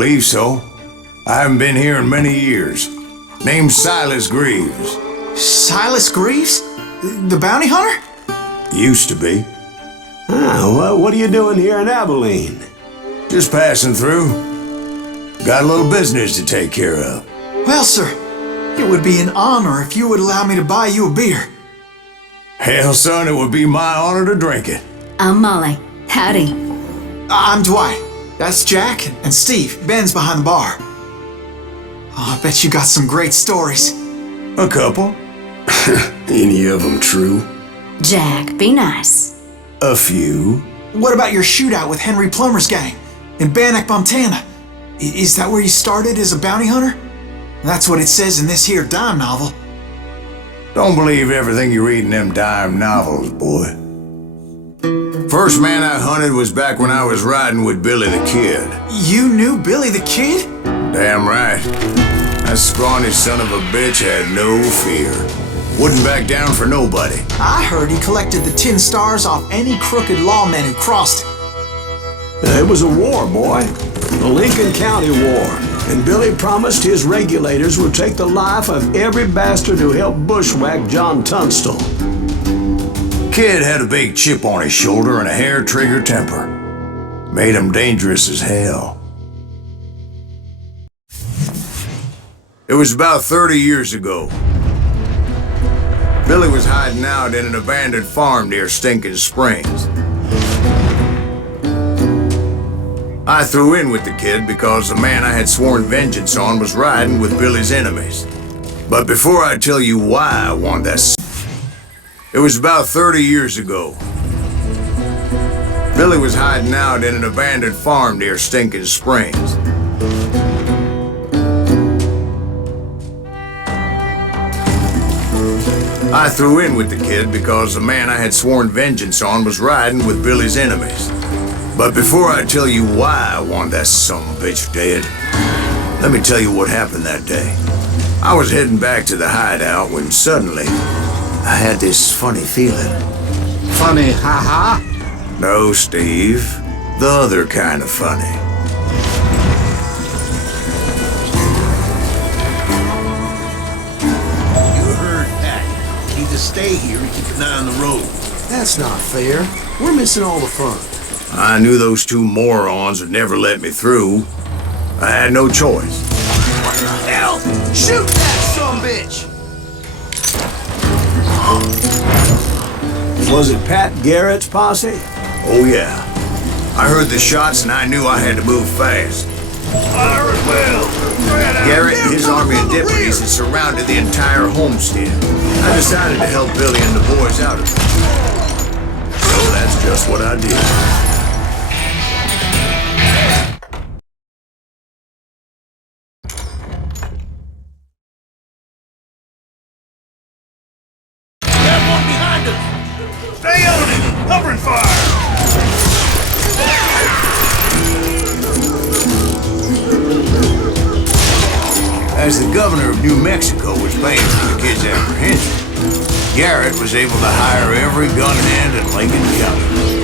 believe so. I haven't been here in many years. Name's Silas Greaves. Silas Greaves? The bounty hunter? Used to be. What are you doing here in Abilene? Just passing through. Got a little business to take care of. Well, sir, it would be an honor if you would allow me to buy you a beer. Hell, son, it would be my honor to drink it. I'm Molly. Howdy. I'm Dwight. That's Jack and Steve. Ben's behind the bar. Oh, I bet you got some great stories. A couple. Any of them true? Jack, be nice. A few. What about your shootout with Henry Plummer's gang in Bannock, Montana? Is that where you started as a bounty hunter? That's what it says in this here dime novel. Don't believe everything you read in them dime novels, boy. First man I hunted was back when I was riding with Billy the Kid. You knew Billy the Kid? Damn right. That scrawny son of a bitch had no fear. Wouldn't back down for nobody. I heard he collected the 10 stars off any crooked lawmen who crossed him. It was a war, boy. The Lincoln County War. And Billy promised his regulators would take the life of every bastard who helped bushwhack John Tunstall. Kid had a big chip on his shoulder and a hair-trigger temper. Made him dangerous as hell. It was about 30 years ago. Billy was hiding out in an abandoned farm near Stinking Springs. I threw in with the kid because the man I had sworn vengeance on was riding with Billy's enemies. But before I tell you why I want that, it was about 30 years ago. Billy was hiding out in an abandoned farm near Stinking Springs. I threw in with the kid because the man I had sworn vengeance on was riding with Billy's enemies. But before I tell you why I want that sumbitch dead, let me tell you what happened that day. I was heading back to the hideout when suddenly I had this funny feeling. Funny, ha-ha? No, Steve. The other kind of funny. You heard that. Need to stay here and keep an eye on the road. That's not fair. We're missing all the fun. I knew those two morons would never let me through. I had no choice. What the hell? Shoot that sumbitch! Was it Pat Garrett's posse? Oh yeah. I heard the shots and I knew I had to move fast. Fire at will! Garrett and his army of deputies had surrounded the entire homestead. I decided to help Billy and the boys out of it. So that's just what I did. Stay on it! Covering fire! As the governor of New Mexico was paying for the kid's apprehension, Garrett was able to hire every gun hand in Lincoln County.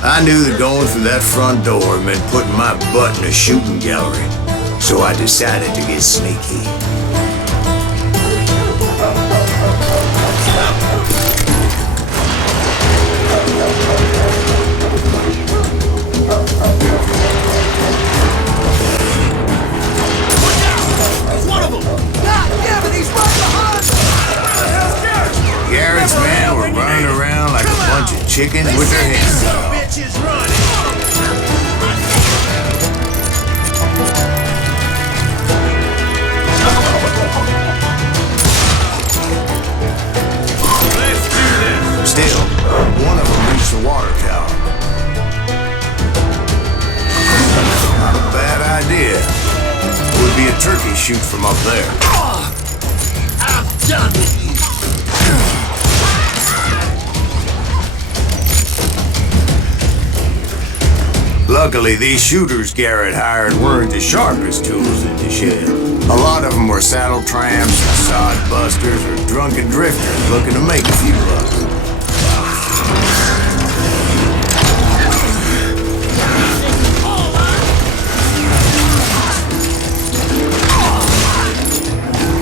I knew that going through that front door meant putting my butt in a shooting gallery, so I decided to get sneaky. One of them! God damn it, he's right behind! Where the hell's Garrett? Garrett's men were running around like a bunch of chickens with their heads cut off. Bitch is running! turkey shoot from up there. I'm done with you. Luckily, these shooters Garrett hired weren't the sharpest tools in the shed. A lot of them were saddle tramps, sod busters, or drunken drifters looking to make a few bucks.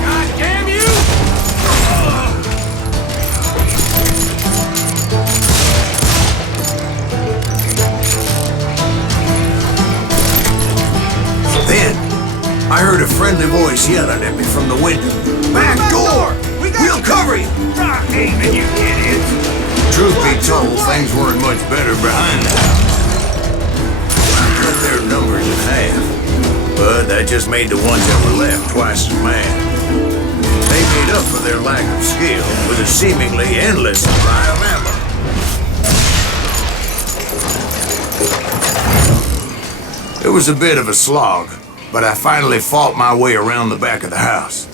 God damn you! Then, I heard a friendly voice yelling at me from the window. Back door! We'll cover you! Stop aiming, you idiots! Truth be told, things weren't much better behind the house. I cut their numbers in half, but that just made the ones that were left twice as mad. They made up for their lack of skill with a seemingly endless supply of ammo. It was a bit of a slog, but I finally fought my way around the back of the house.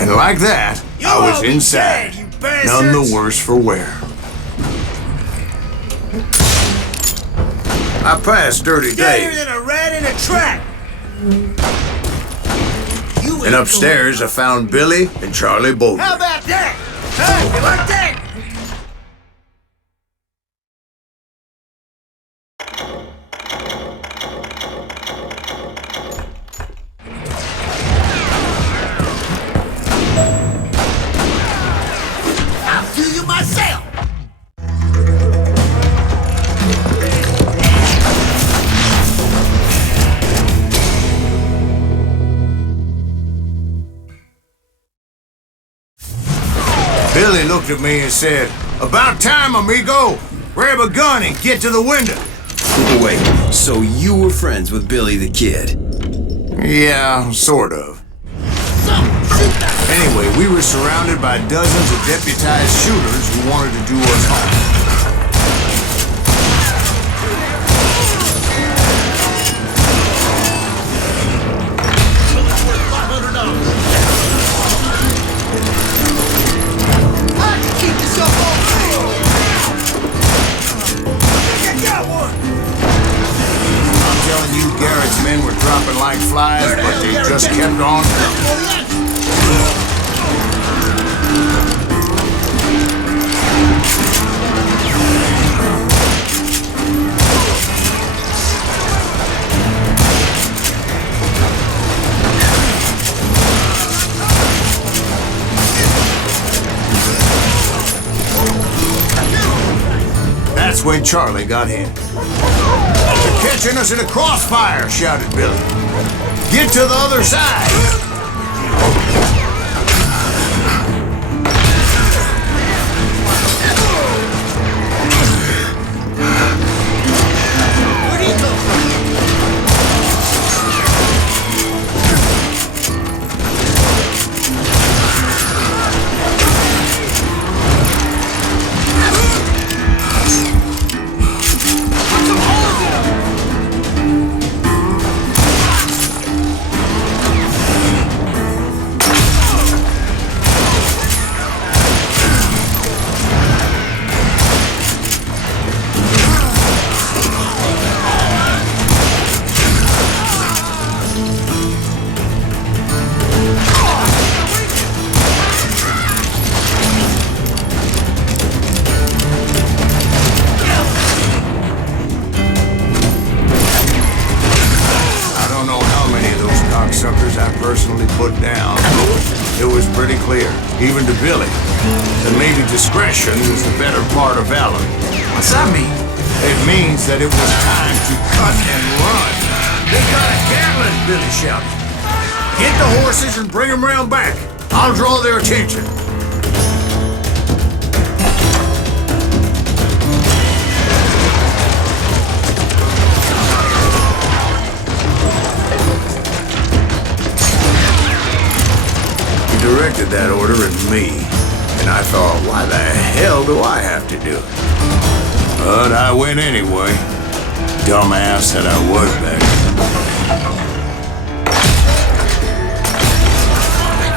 And like that, I was inside, none the worse for wear. I passed dirty Deader days, than a rat in a trap! and upstairs I found Billy and Charlie How Bowden. about that? Hey, you like that? I'll do you myself! Billy looked at me and said, "About time, amigo! Grab a gun and get to the window." Wait, so you were friends with Billy the Kid? Yeah, sort of. Anyway, we were surrounded by dozens of deputized shooters who wanted to do us harm. Keep yourself on field! I got one! I'm telling you, Garrett's men were dropping like flies, but they just kept on coming. That's when Charlie got in. "They're catching us in a crossfire," shouted Billy. "Get to the other side!" Where do you come from? Put some holes in 'em! I don't know how many of those cocksuckers I personally put down. It was pretty clear, even to Billy, that maybe discretion was the better part of valor. What's that mean? It means that it was time to cut and run. "They got a Gatling," Billy shouted. "Get the horses and bring them round back. I'll draw their attention." He directed that order at me, and I thought, why the hell do I have to do it? But I went anyway. dumbass that I was back then.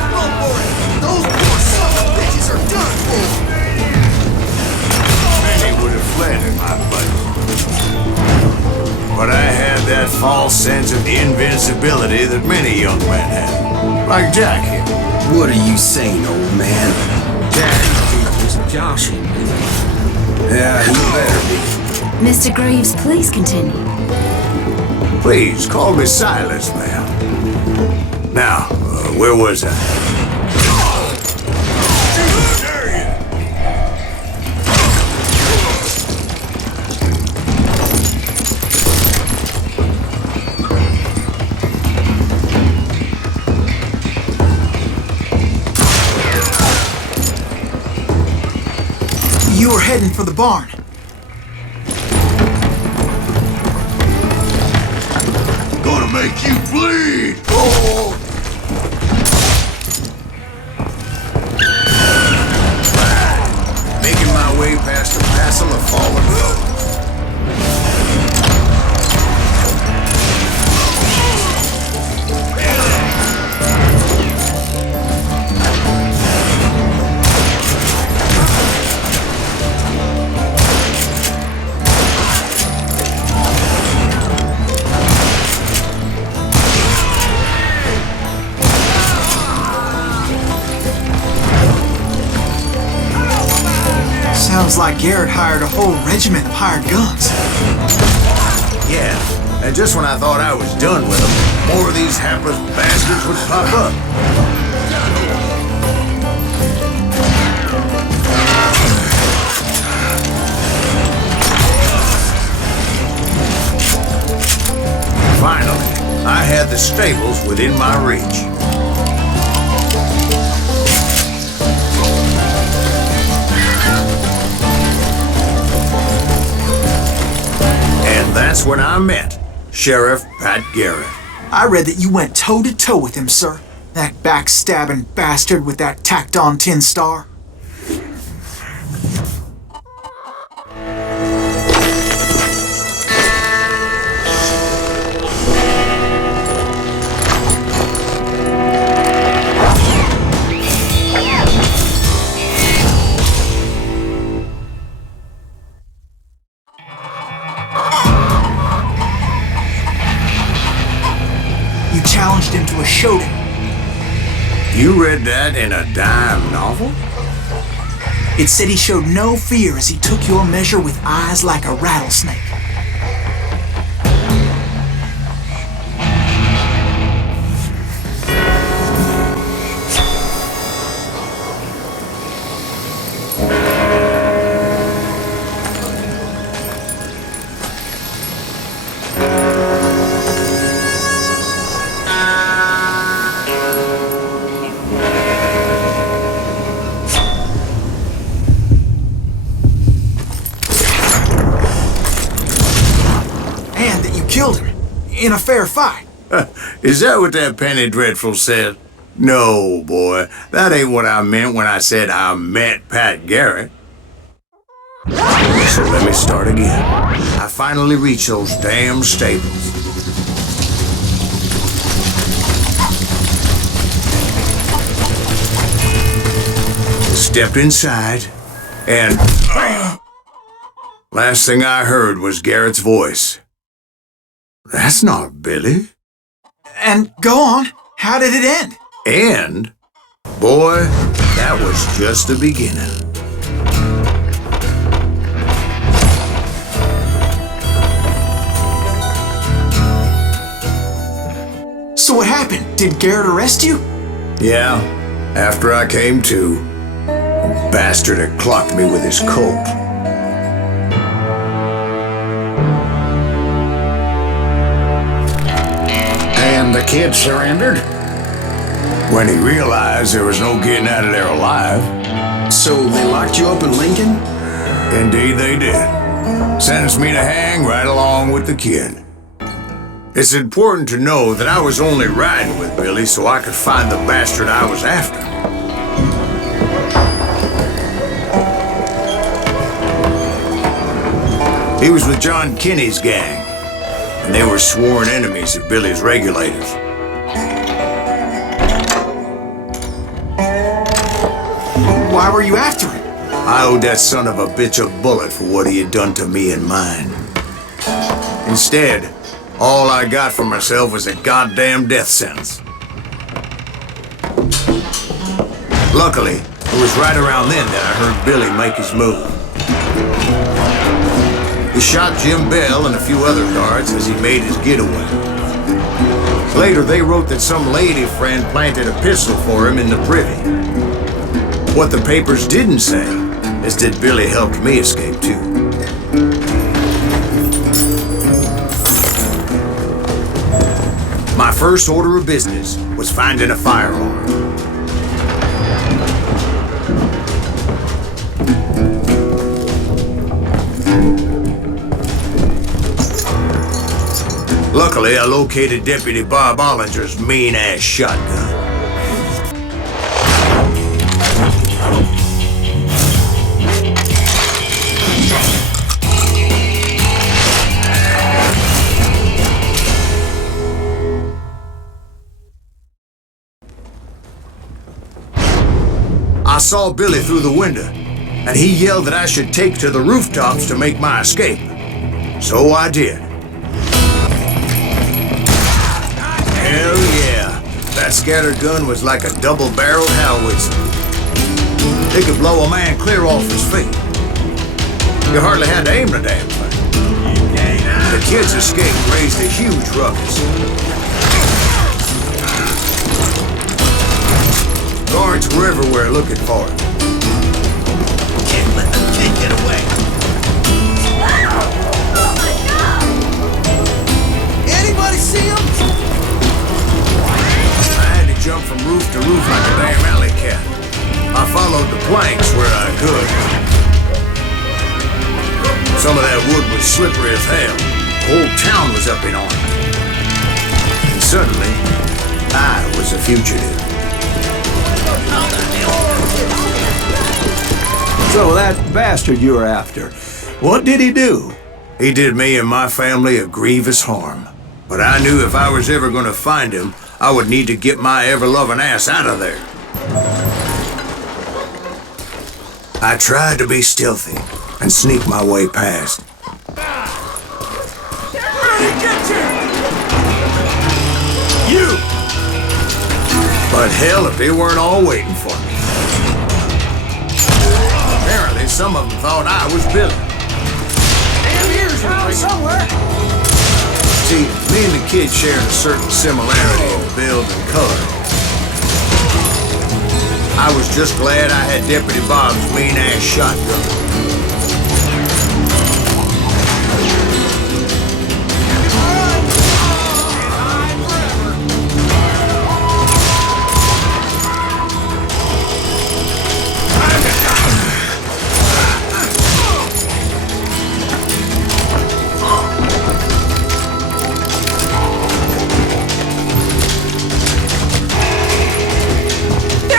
Run for it! Those poor son of bitches are done for! Many would have fled in my place. But I had that false sense of invincibility that many young men have. Like Jack here. What are you saying, old man? Jack was joshing me. Yeah, he better be. Mr. Greaves, please continue. Please, call me Silas, ma'am. Now, where was I? You were heading for the barn. Gonna make you bleed! Oh! Making my way past a passel of fallen foes. Sounds like Garrett hired a whole regiment of hired guns. Yeah, and just when I thought I was done with them, more of these hapless bastards would pop up. Finally, I had the stables within my reach. And that's when I met Sheriff Pat Garrett. I read that you went toe-to-toe with him, sir. That backstabbing bastard with that tacked-on tin star. You challenged him to a showdown. You read that in a dime novel? It said he showed no fear as he took your measure with eyes like a rattlesnake. Killed him in a fair fight. Is that what that penny dreadful said? No, boy, that ain't what I meant when I said I met Pat Garrett. So let me start again. I finally reached those damn stables. Stepped inside, and last thing I heard was Garrett's voice. That's not Billy. And go on. How did it end? And, boy, that was just the beginning. So what happened? Did Garrett arrest you? Yeah, after I came to, the bastard had clocked me with his coat. And the kid surrendered? When he realized there was no getting out of there alive. So they locked you up in Lincoln? Indeed they did. Sentenced me to hang right along with the kid. It's important to know that I was only riding with Billy so I could find the bastard I was after. He was with John Kinney's gang, and they were sworn enemies of Billy's regulators. Why were you after him? I owed that son of a bitch a bullet for what he had done to me and mine. Instead, all I got for myself was a goddamn death sentence. Luckily, it was right around then that I heard Billy make his move. He shot Jim Bell and a few other guards as he made his getaway. Later, they wrote that some lady friend planted a pistol for him in the privy. What the papers didn't say is that Billy helped me escape too. My first order of business was finding a firearm. Luckily, I located Deputy Bob Ollinger's mean-ass shotgun. I saw Billy through the window, and he yelled that I should take to the rooftops to make my escape. So I did. Hell yeah, that scattergun was like a double-barreled howitzer. It could blow a man clear off his feet. You hardly had to aim the damn thing. The kid's escape raised a huge ruckus. Guards were everywhere looking for him. Can't let the kid get away. Anybody see him? I had to jump from roof to roof like a damn alley cat. I followed the planks where I could. Some of that wood was slippery as hell. The whole town was up in arms. And suddenly, I was a fugitive. So that bastard you were after, what did he do? He did me and my family a grievous harm. But I knew if I was ever going to find him, I would need to get my ever-loving ass out of there. I tried to be stealthy and sneak my way past. You! But hell, if they weren't all waiting for me. Apparently, some of them thought I was Billy. Damn ears around somewhere. See, me and the kid shared a certain similarity in build and color. I was just glad I had Deputy Bob's mean-ass shotgun.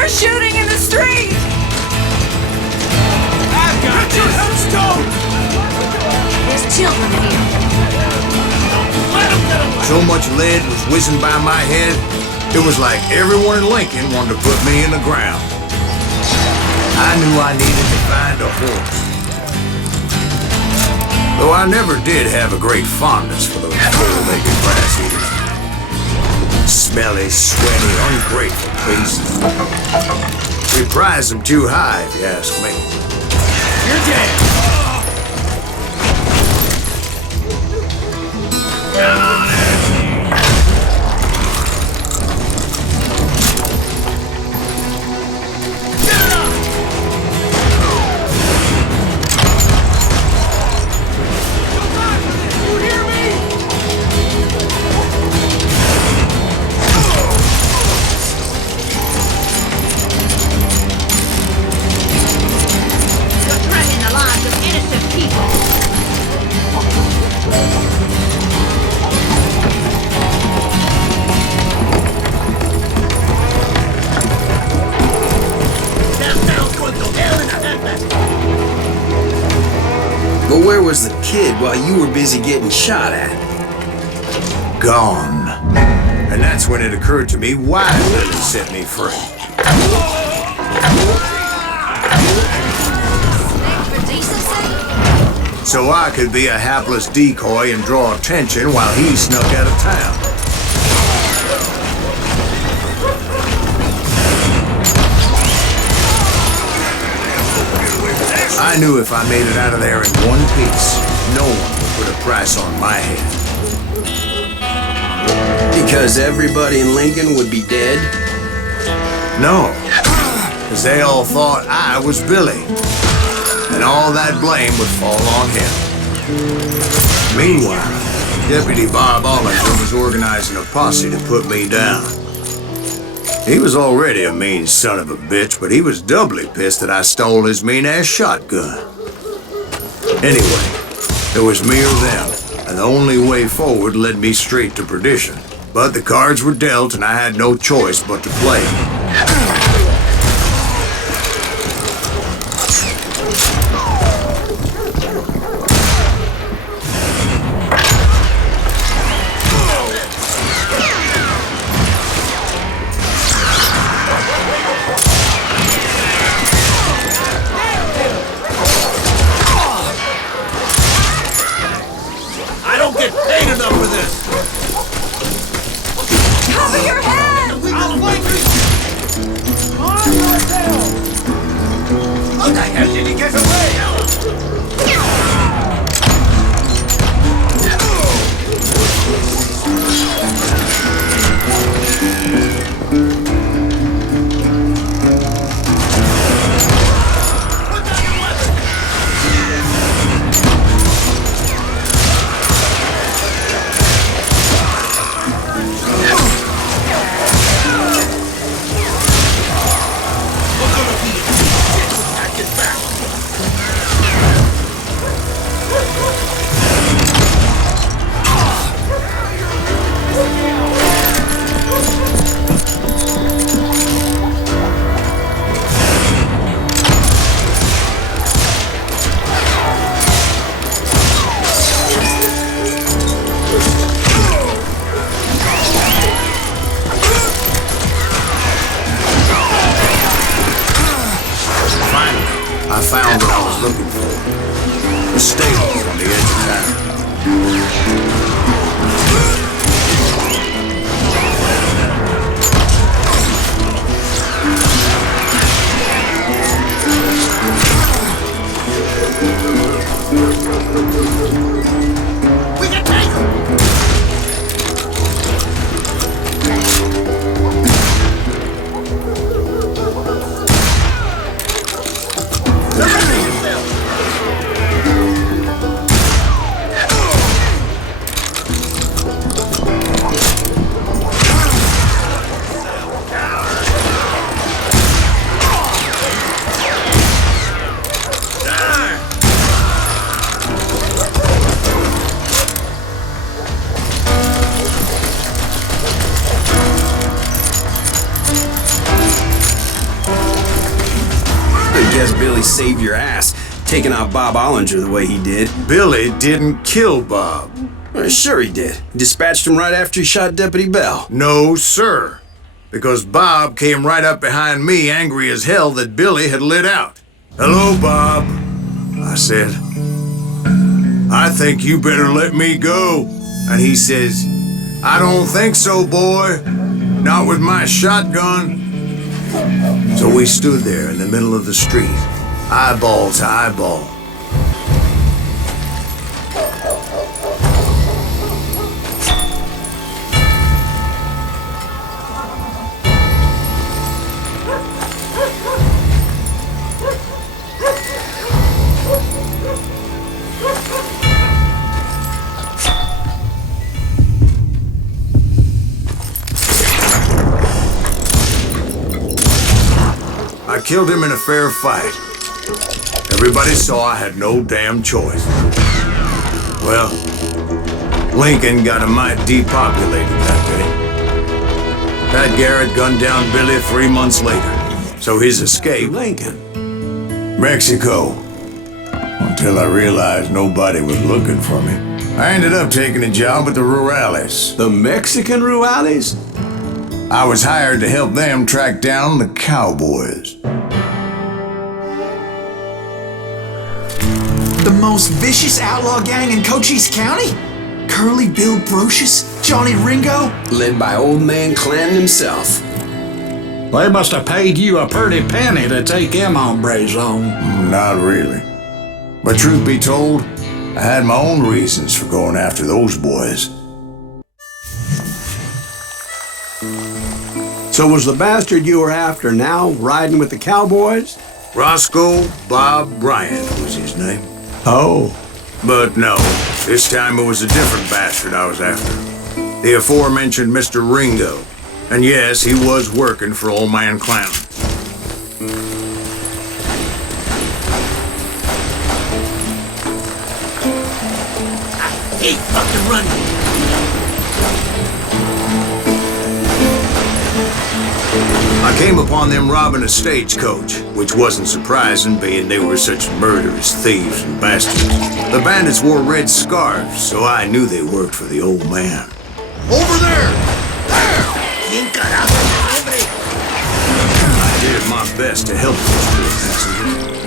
Shooting in the street! I've got your headstone! There's children here. Let him get away! So much lead was whizzing by my head, it was like everyone in Lincoln wanted to put me in the ground. I knew I needed to find a horse. Though I never did have a great fondness for those four-legged grass eaters. Smelly, sweaty, ungrateful beasts. We prize them too high, if you ask me. You're dead! Come on, get it up! You hear me? You're threatening the lives of innocent people. That sounds going to hell in a handbasket. But where was the kid while you were busy getting shot at? gone. And that's when it occurred to me why Billy set me free. For decency? So I could be a hapless decoy and draw attention while he snuck out of town. I knew if I made it out of there in one piece, no one would put a price on my head. Because everybody in Lincoln would be dead? No, because they all thought I was Billy, and all that blame would fall on him. Meanwhile, Deputy Bob Ollinger was organizing a posse to put me down. He was already a mean son of a bitch, but he was doubly pissed that I stole his mean-ass shotgun. Anyway, there was me or them, and the only way forward led me straight to perdition. But the cards were dealt, and I had no choice but to play. I don't get paid enough for this! Cover your head! I'll fight you! On right now! How the hell did he get away? I found what I was looking for. The stables on the edge of town. We can take him! I guess Billy saved your ass, taking out Bob Ollinger the way he did. Billy didn't kill Bob. Sure he did. He dispatched him right after he shot Deputy Bell. No, sir. Because Bob came right up behind me, angry as hell that Billy had lit out. "Hello, Bob," I said. "I think you better let me go." And he says, "I don't think so, boy. Not with my shotgun." So we stood there in the middle of the street, eyeball to eyeball. I killed him in a fair fight. Everybody saw I had no damn choice. Well, Lincoln got a mite depopulated that day. Pat Garrett gunned down Billy 3 months later, so his escape... Lincoln. Mexico. Until I realized nobody was looking for me. I ended up taking a job with the Rurales. The Mexican Rurales? I was hired to help them track down the cowboys. The most vicious outlaw gang in Cochise County? Curly Bill Brocious? Johnny Ringo? Led by old man Clanton himself. They must have paid you a pretty penny to take them hombres on. Not really. But truth be told, I had my own reasons for going after those boys. So was the bastard you were after now riding with the cowboys? Roscoe Bob Bryant was his name. Oh. But no, this time it was a different bastard I was after. The aforementioned Mr. Ringo. And yes, he was working for old man Clanton. Hey, fucking running. I came upon them robbing a stagecoach, which wasn't surprising, being they were such murderous thieves and bastards. The bandits wore red scarves, so I knew they worked for the old man. Over there! I did my best to help those poor passengers.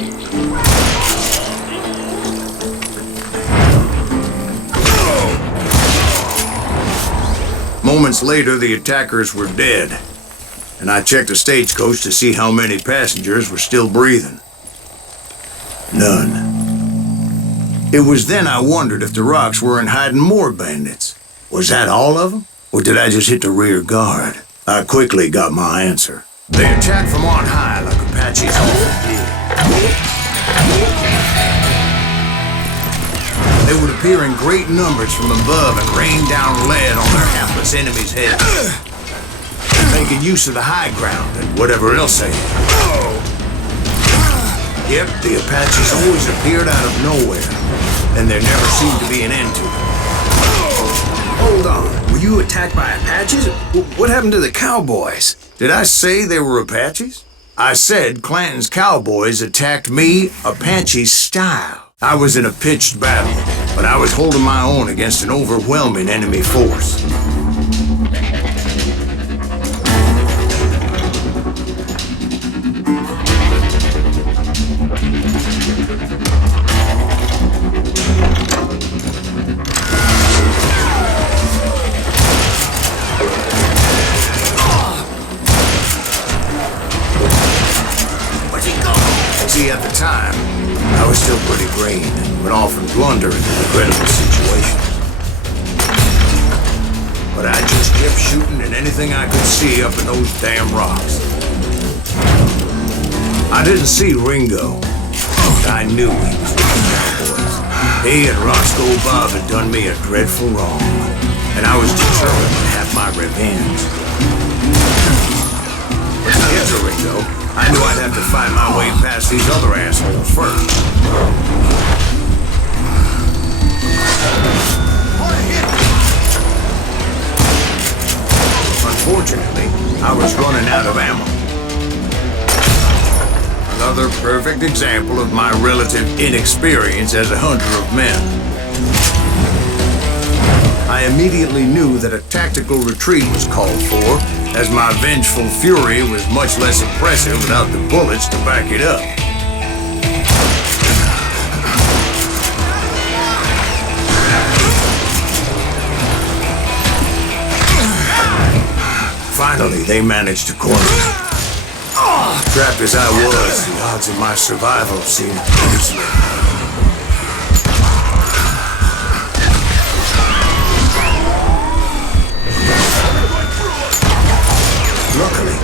Moments later, the attackers were dead, and I checked the stagecoach to see how many passengers were still breathing. None. It was then I wondered if the rocks weren't hiding more bandits. Was that all of them? Or did I just hit the rear guard? I quickly got my answer. They attacked from on high like Apaches often did. They would appear in great numbers from above and rain down lead on their hapless enemies' heads, making use of the high ground and whatever else they had. Yep, the Apaches always appeared out of nowhere, and there never seemed to be an end to them. Hold on, were you attacked by Apaches? What happened to the cowboys? Did I say they were Apaches? I said Clanton's cowboys attacked me Apache style. I was in a pitched battle, but I was holding my own against an overwhelming enemy force. At the time, I was still pretty green and would often blunder into regrettable situations. But I just kept shooting at anything I could see up in those damn rocks. I didn't see Ringo, but I knew he was with the cowboys. He and Roscoe Bob had done me a dreadful wrong, and I was determined to have my revenge. But to get to Ringo, I knew I'd have to find my way past these other assholes first. Unfortunately, I was running out of ammo. Another perfect example of my relative inexperience as a hunter of men. I immediately knew that a tactical retreat was called for, as my vengeful fury was much less impressive without the bullets to back it up. Finally, they managed to corner me. Trapped as I was, the odds of my survival seemed pretty slim. Luckily,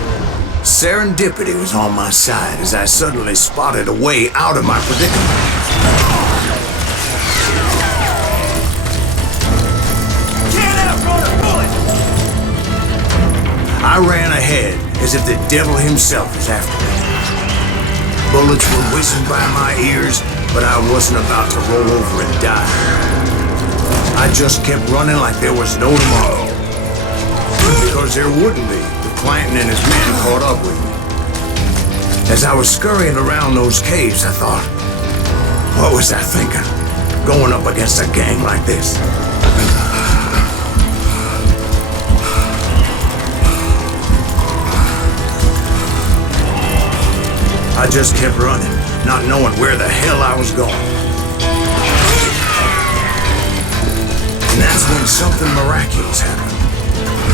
serendipity was on my side as I suddenly spotted a way out of my predicament. I ran ahead as if the devil himself was after me. Bullets were whizzing by my ears, but I wasn't about to roll over and die. I just kept running like there was no tomorrow. Because there wouldn't be. Clanton and his men caught up with me. As I was scurrying around those caves, I thought, what was I thinking? going up against a gang like this. I just kept running, not knowing where the hell I was going. And that's when something miraculous happened.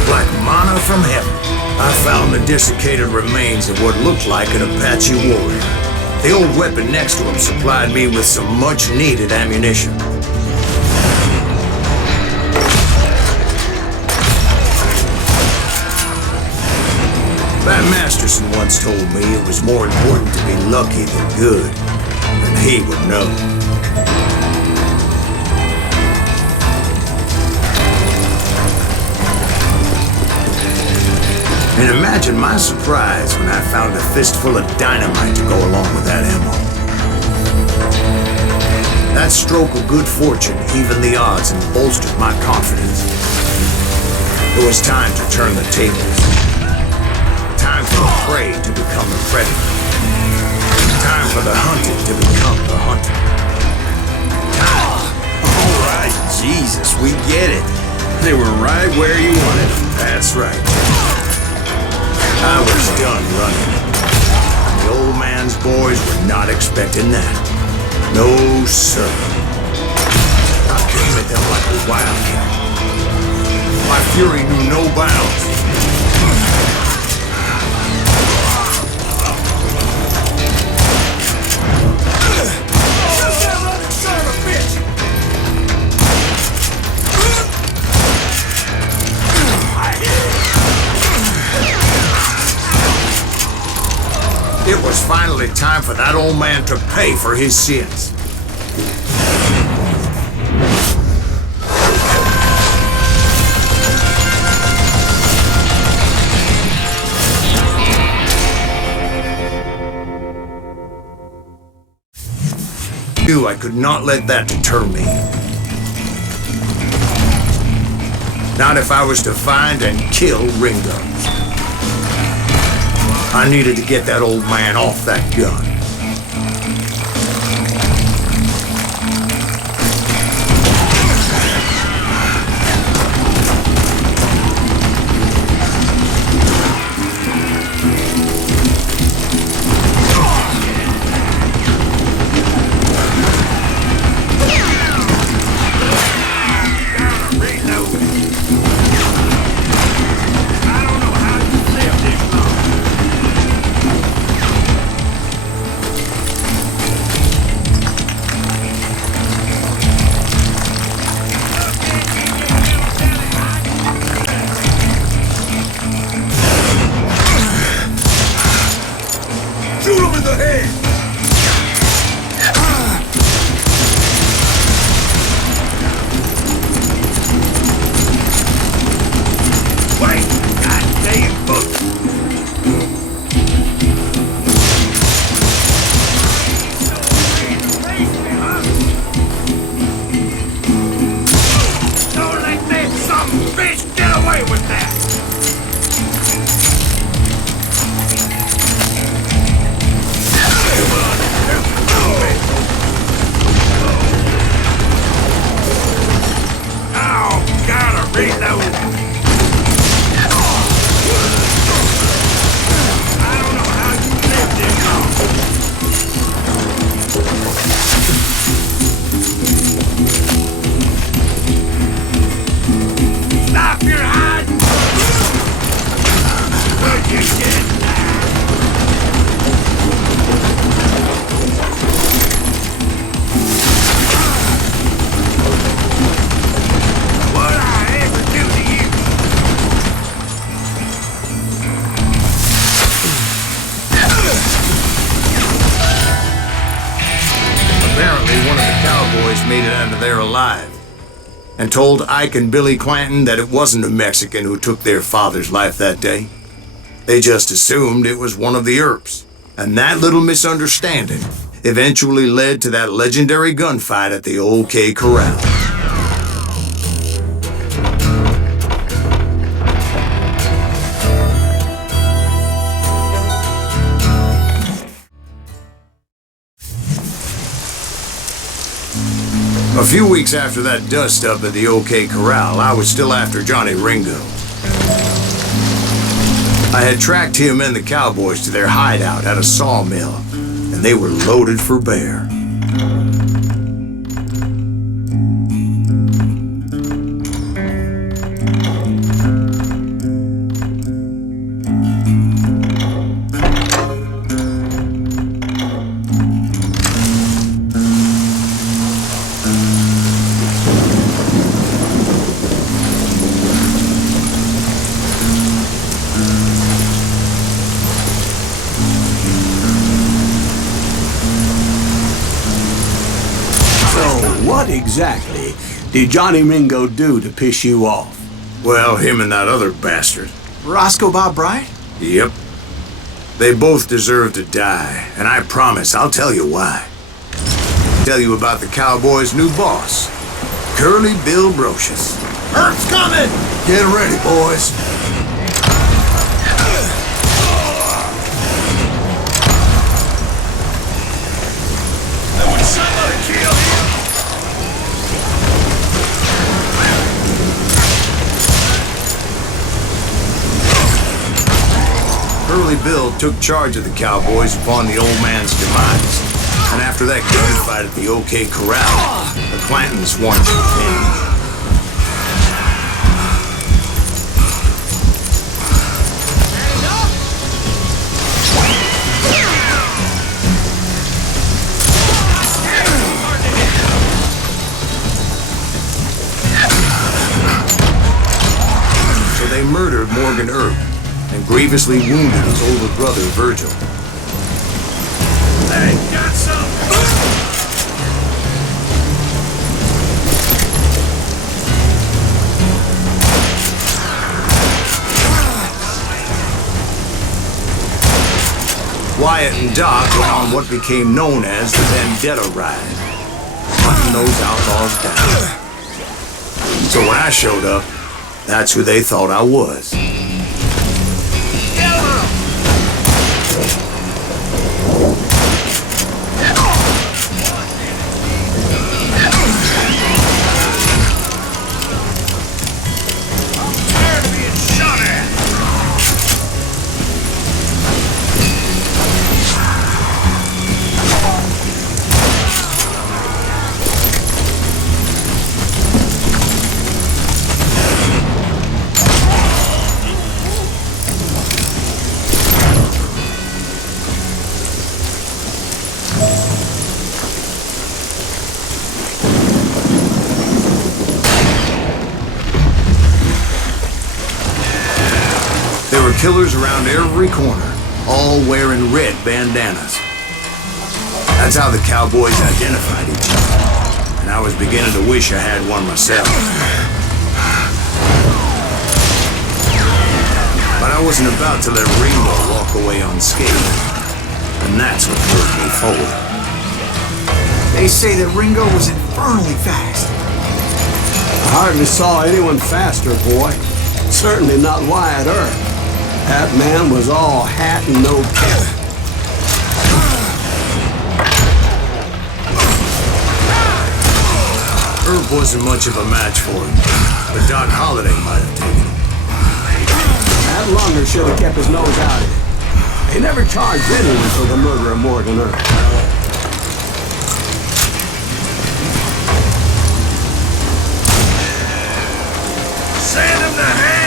Like manna from heaven, I found the desiccated remains of what looked like an Apache warrior. The old weapon next to him supplied me with some much-needed ammunition. Pat Masterson once told me it was more important to be lucky than good, and he would know. And imagine my surprise when I found a fistful of dynamite to go along with that ammo. That stroke of good fortune evened the odds and bolstered my confidence. It was time to turn the tables. Time for the prey to become the predator. Time for the hunted to become the hunter. All right, Jesus, we get it. They were right where you wanted them. That's right. I was done running. The old man's boys were not expecting that. No, sir. I came at them like a wildcat. My fury knew no bounds. It was finally time for that old man to pay for his sins. I could not let that deter me. Not if I was to find and kill Ringo. I needed to get that old man off that gun. Made it out of there alive, and told Ike and Billy Clanton that it wasn't a Mexican who took their father's life that day. They just assumed it was one of the Earps, and that little misunderstanding eventually led to that legendary gunfight at the OK Corral. A A few weeks after that dust-up at the OK Corral, I was still after Johnny Ringo. I had tracked him and the cowboys to their hideout at a sawmill, and they were loaded for bear. What exactly did Johnny Ringo do to piss you off? Well, him and that other bastard. Roscoe Bob Bryant? Yep. They both deserve to die, and I promise I'll tell you why. Tell you about the Cowboys' new boss, Curly Bill Brocious. Earth's coming! Get ready, boys. Somebody kill him! Curly Bill took charge of the Cowboys upon the old man's demise. And after that gunfight at the OK Corral, the Clantons wanted revenge. So they murdered Morgan Earp and grievously wounded his older brother, Virgil. Hey, got some! Wyatt and Doc went on what became known as the Vendetta Ride, hunting those outlaws down. So when I showed up, that's who they thought I was. There were killers around every corner, all wearing red bandanas. That's how the Cowboys identified each other, and I was beginning to wish I had one myself. But I wasn't about to let Ringo walk away unscathed, and that's what pushed me forward. They say that Ringo was infernally fast. I hardly saw anyone faster, boy. Certainly not Wyatt Earp. That man was all hat and no coat. Earp wasn't much of a match for him, but Doc Holliday might have taken him. That Lunger should have kept his nose out of it. They never charged anyone for the murder of Morgan Earp. Send him to hell!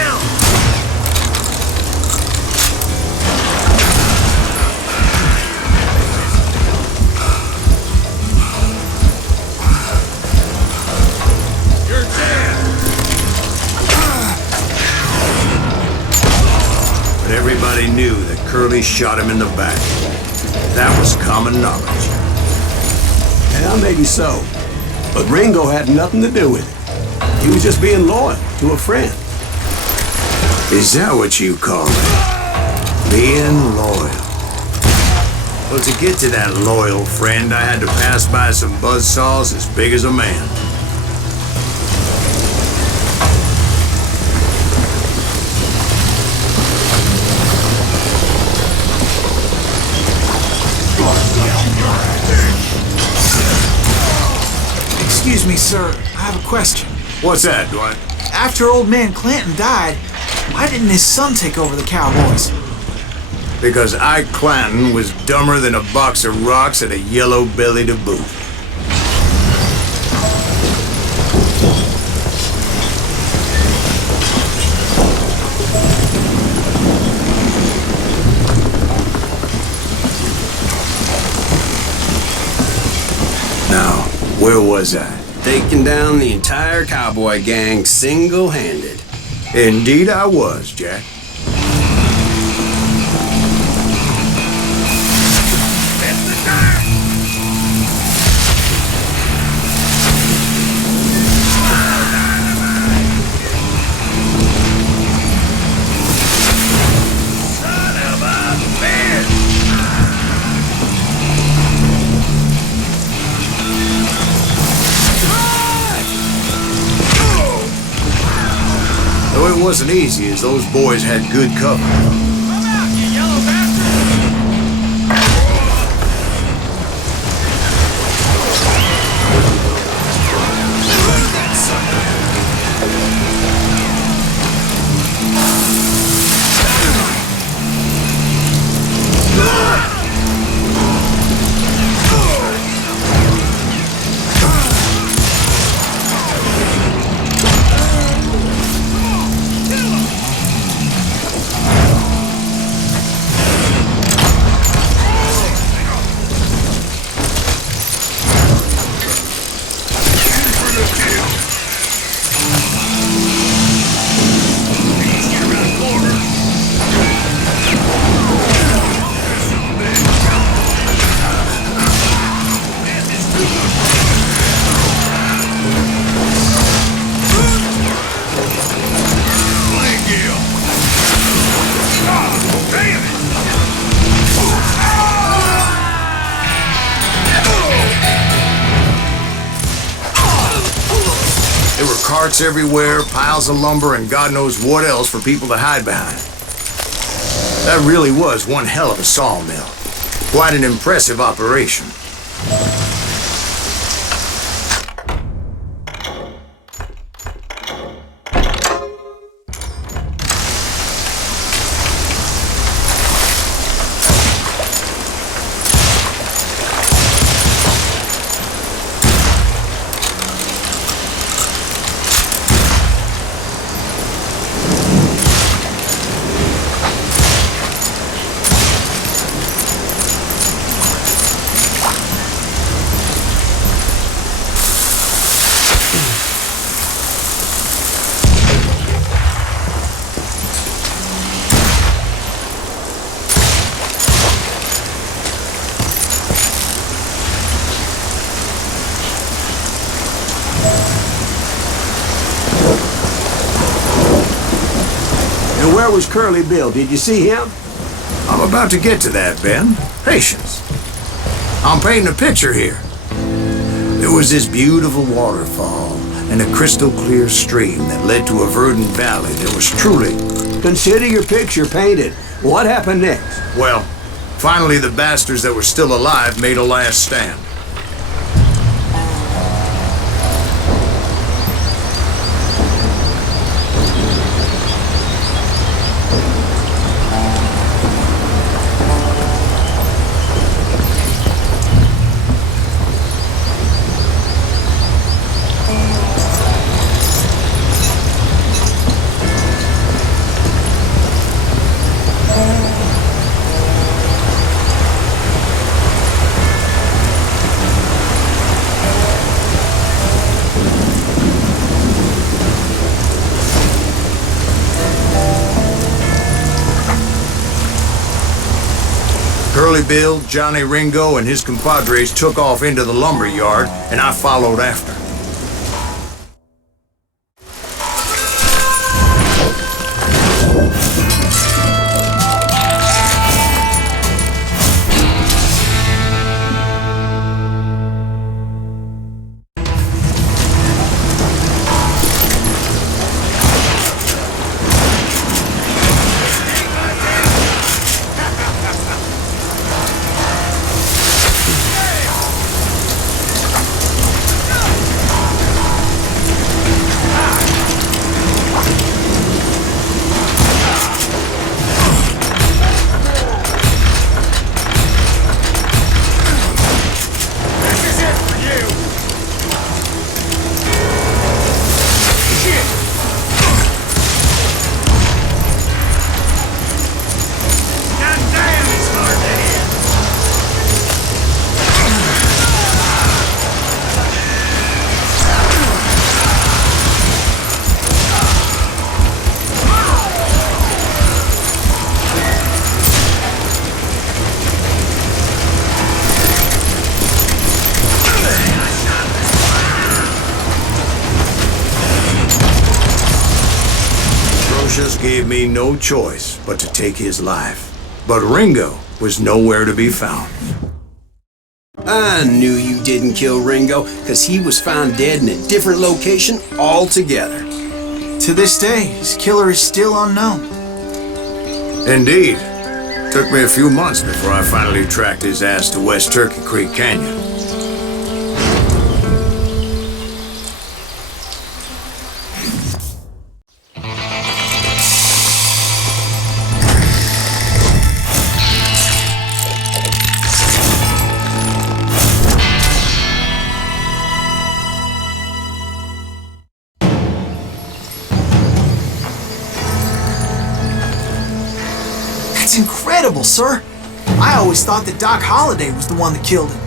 You're dead! But everybody knew that Curly shot him in the back. That was common knowledge. Yeah, maybe so. But Ringo had nothing to do with it. He was just being loyal to a friend. Is that what you call it? Being loyal. Well, to get to that loyal friend, I had to pass by some buzzsaws as big as a man. Excuse Excuse me, sir. I have a question. What's that, Dwight? After old man Clanton died, why didn't his son take over the Cowboys? Because Ike Clanton was dumber than a box of rocks and a yellow belly to boot. Now, where was I? Taking down the entire cowboy gang single-handed. Indeed I was, Jack. Though it wasn't easy, as those boys had good cover. Come out, you yellow bastard! There were carts everywhere, piles of lumber, and God knows what else for people to hide behind. That really was one hell of a sawmill. Quite an impressive operation. Where was Curly Bill? Did you see him? I'm about to get to that, Ben. Patience. I'm painting a picture here. There was this beautiful waterfall and a crystal clear stream that led to a verdant valley that was truly... Consider your picture painted. What happened next? Well, finally the bastards that were still alive made a last stand. Curly Bill, Johnny Ringo, and his compadres took off into the lumber yard, and I followed after. boss gave me no choice but to take his life. But Ringo was nowhere to be found. I knew you didn't kill Ringo, because he was found dead in a different location altogether. To this day, his killer is still unknown. Indeed. Took me a few months before I finally tracked his ass to West Turkey Creek Canyon. That's incredible, sir. I always thought that Doc Holliday was the one that killed him.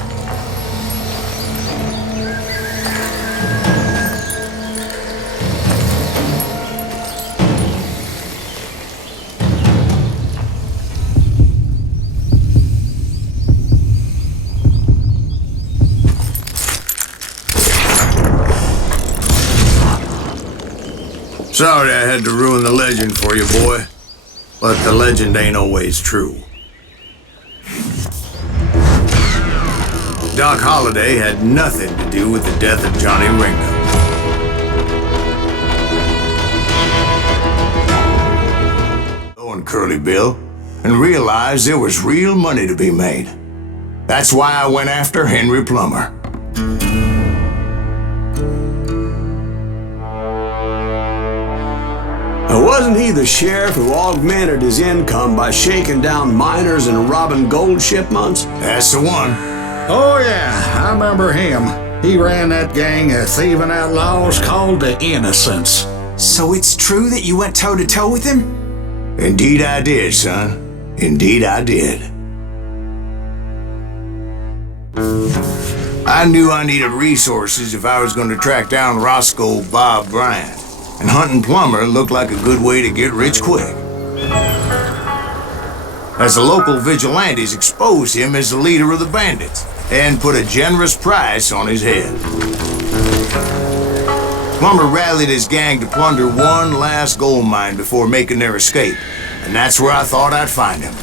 Sorry I had to ruin the legend for you, boy. But the legend ain't always true. Doc Holliday had nothing to do with the death of Johnny Ringo. And Curly Bill, and realized there was real money to be made. That's why I went after Henry Plummer. Now, wasn't he the sheriff who augmented his income by shaking down miners and robbing gold shipments? That's the one. Oh, yeah, I remember him. He ran that gang of thieving outlaws called the Innocents. So it's true that you went toe-to-toe with him? Indeed I did, son. Indeed I did. I knew I needed resources if I was going to track down Roscoe Bob Bryant. And hunting Plummer looked like a good way to get rich quick. As the local vigilantes exposed him as the leader of the bandits and put a generous price on his head. Plummer rallied his gang to plunder one last gold mine before making their escape, and that's where I thought I'd find him.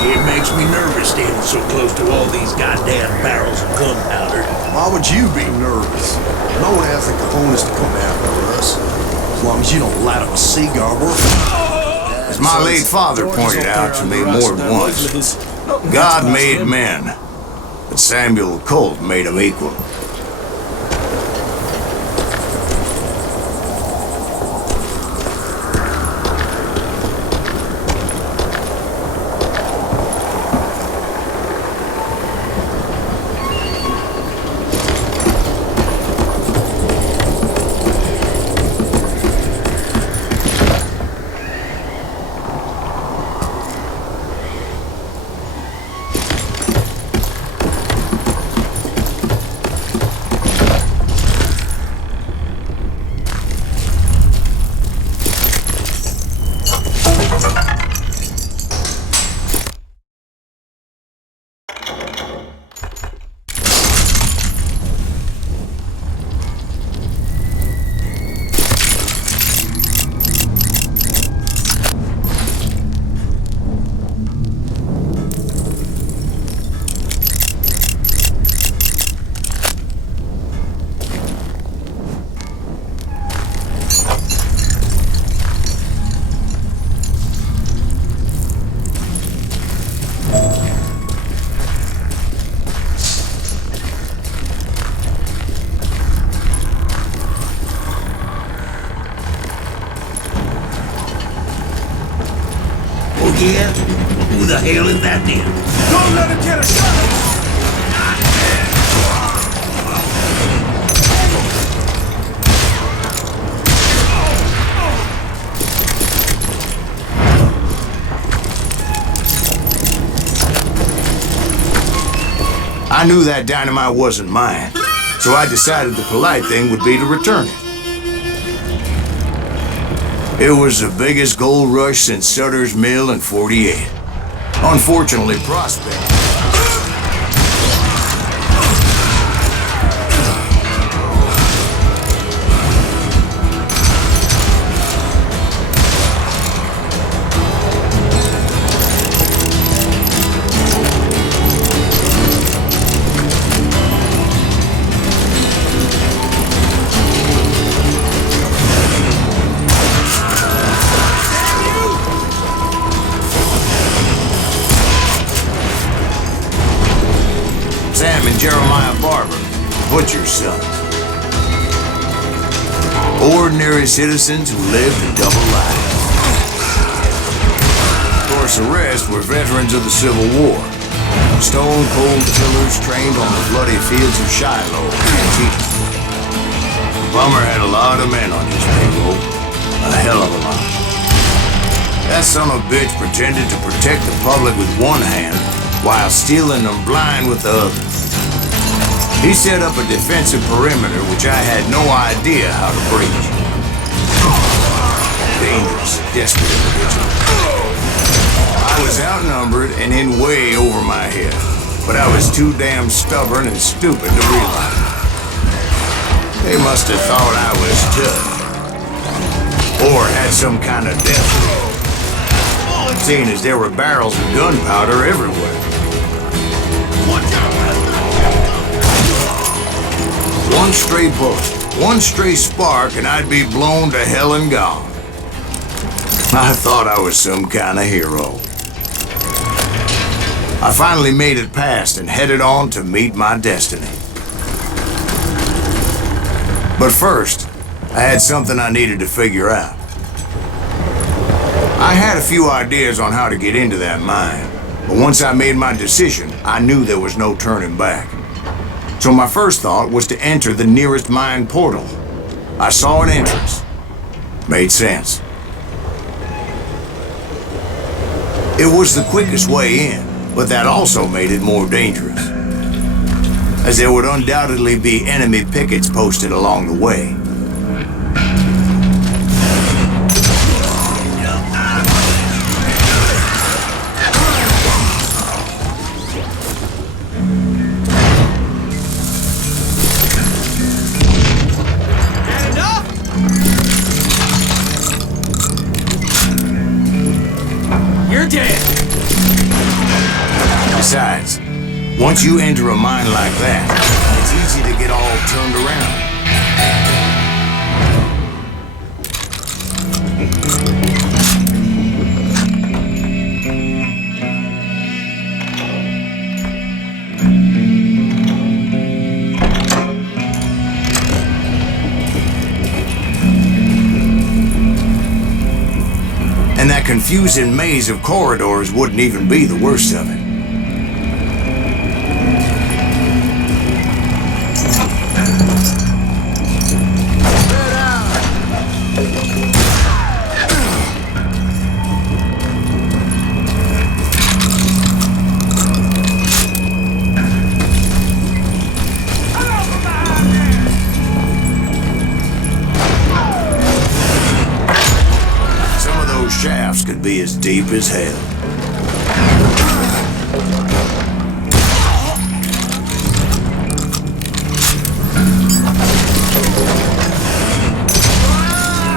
It makes me nervous standing so close to all these goddamn barrels of gunpowder. Why would you be nervous? No one has the cojones to come after us. As long as you don't light up a cigar, we're fine. As my late father pointed out to me more than once, God made men, but Samuel Colt made them equal. Yeah? Who the hell is that then? Don't let him get a shot! I knew that dynamite wasn't mine, so I decided the polite thing would be to return it. It was the biggest gold rush since Sutter's Mill in '48. Unfortunately, Prospect. Sam and Jeremiah Barber, butcher's sons. Ordinary citizens who lived a double life. Of course, the rest were veterans of the Civil War. Stone-cold killers trained on the bloody fields of Shiloh and Antietam. Bummer had a lot of men on his payroll. A hell of a lot. That son of a bitch pretended to protect the public with one hand while stealing them blind with the other. He set up a defensive perimeter which I had no idea how to breach. Dangerous, desperate individual. I was outnumbered and in way over my head, but I was too damn stubborn and stupid to realize it. They must have thought I was tough. Or had some kind of death grip. Seeing as there were barrels of gunpowder everywhere. One stray bullet, one stray spark, and I'd be blown to hell and gone. I thought I was some kind of hero. I finally made it past and headed on to meet my destiny. But first, I had something I needed to figure out. I had a few ideas on how to get into that mine, but once I made my decision, I knew there was no turning back. So my first thought was to enter the nearest mine portal. I saw an entrance. Made sense. It was the quickest way in, but that also made it more dangerous, as there would undoubtedly be enemy pickets posted along the way. Besides, once you enter a mine like that, it's easy to get all turned around. And that confusing maze of corridors wouldn't even be the worst of it. Shafts could be as deep as hell.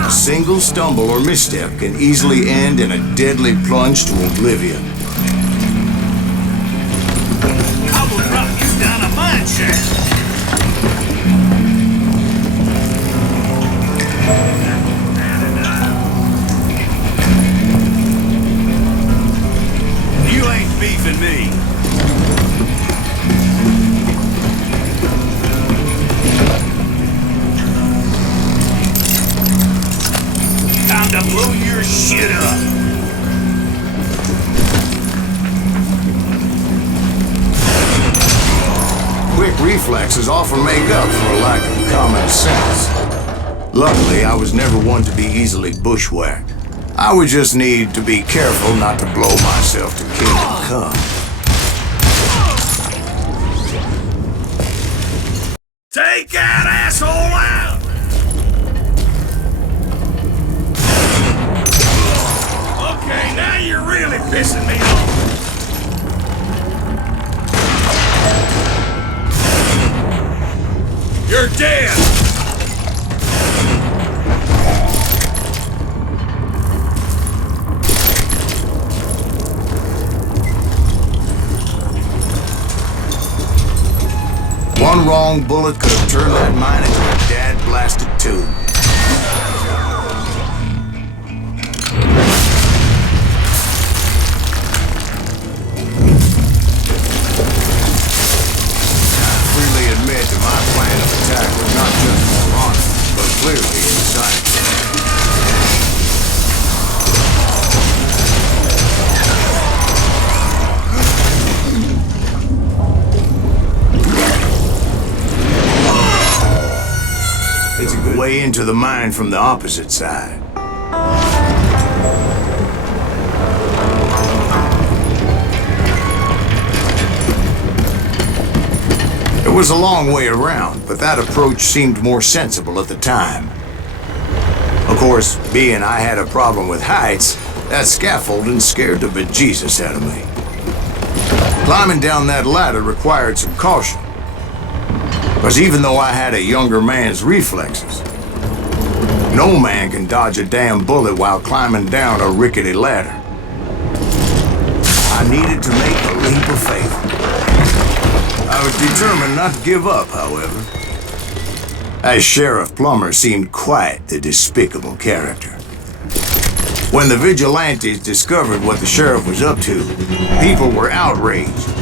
A single stumble or misstep can easily end in a deadly plunge to oblivion. I will drop you down a mine shaft. Beefing me. Time to blow your shit up. Quick reflexes often make up for a lack of common sense. Luckily, I was never one to be easily bushwhacked. I would just need to be careful not to blow myself to kingdom come. Take that asshole out! really pissing me off. You're dead! One wrong bullet could have turned that mine into a dad-blasted tube. I freely admit that my plan of attack was not just moronic, but clearly insane. It's a good way into the mine from the opposite side. It was a long way around, but that approach seemed more sensible at the time. Of course, being I had a problem with heights, that scaffolding scared the bejesus out of me. Climbing down that ladder required some caution. Because even though I had a younger man's reflexes, no man can dodge a damn bullet while climbing down a rickety ladder. I needed to make a leap of faith. I was determined not to give up, however. As Sheriff Plummer seemed quite the despicable character. When the vigilantes discovered what the sheriff was up to, people were outraged.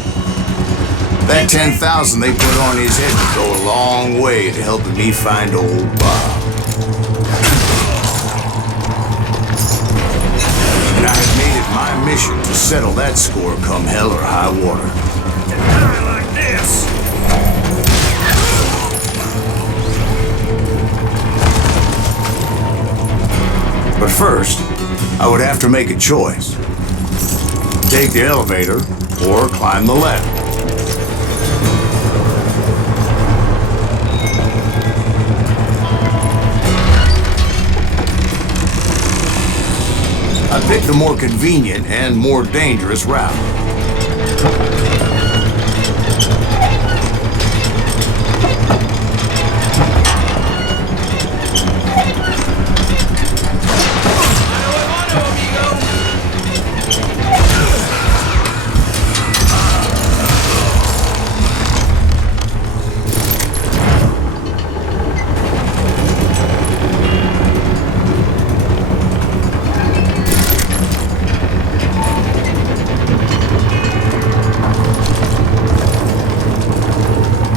That 10,000 they put on his head would go a long way to helping me find old Bob. And I had made it my mission to settle that score come hell or high water. Not like this! But first, I would have to make a choice. Take the elevator or climb the ladder. I picked the more convenient and more dangerous route.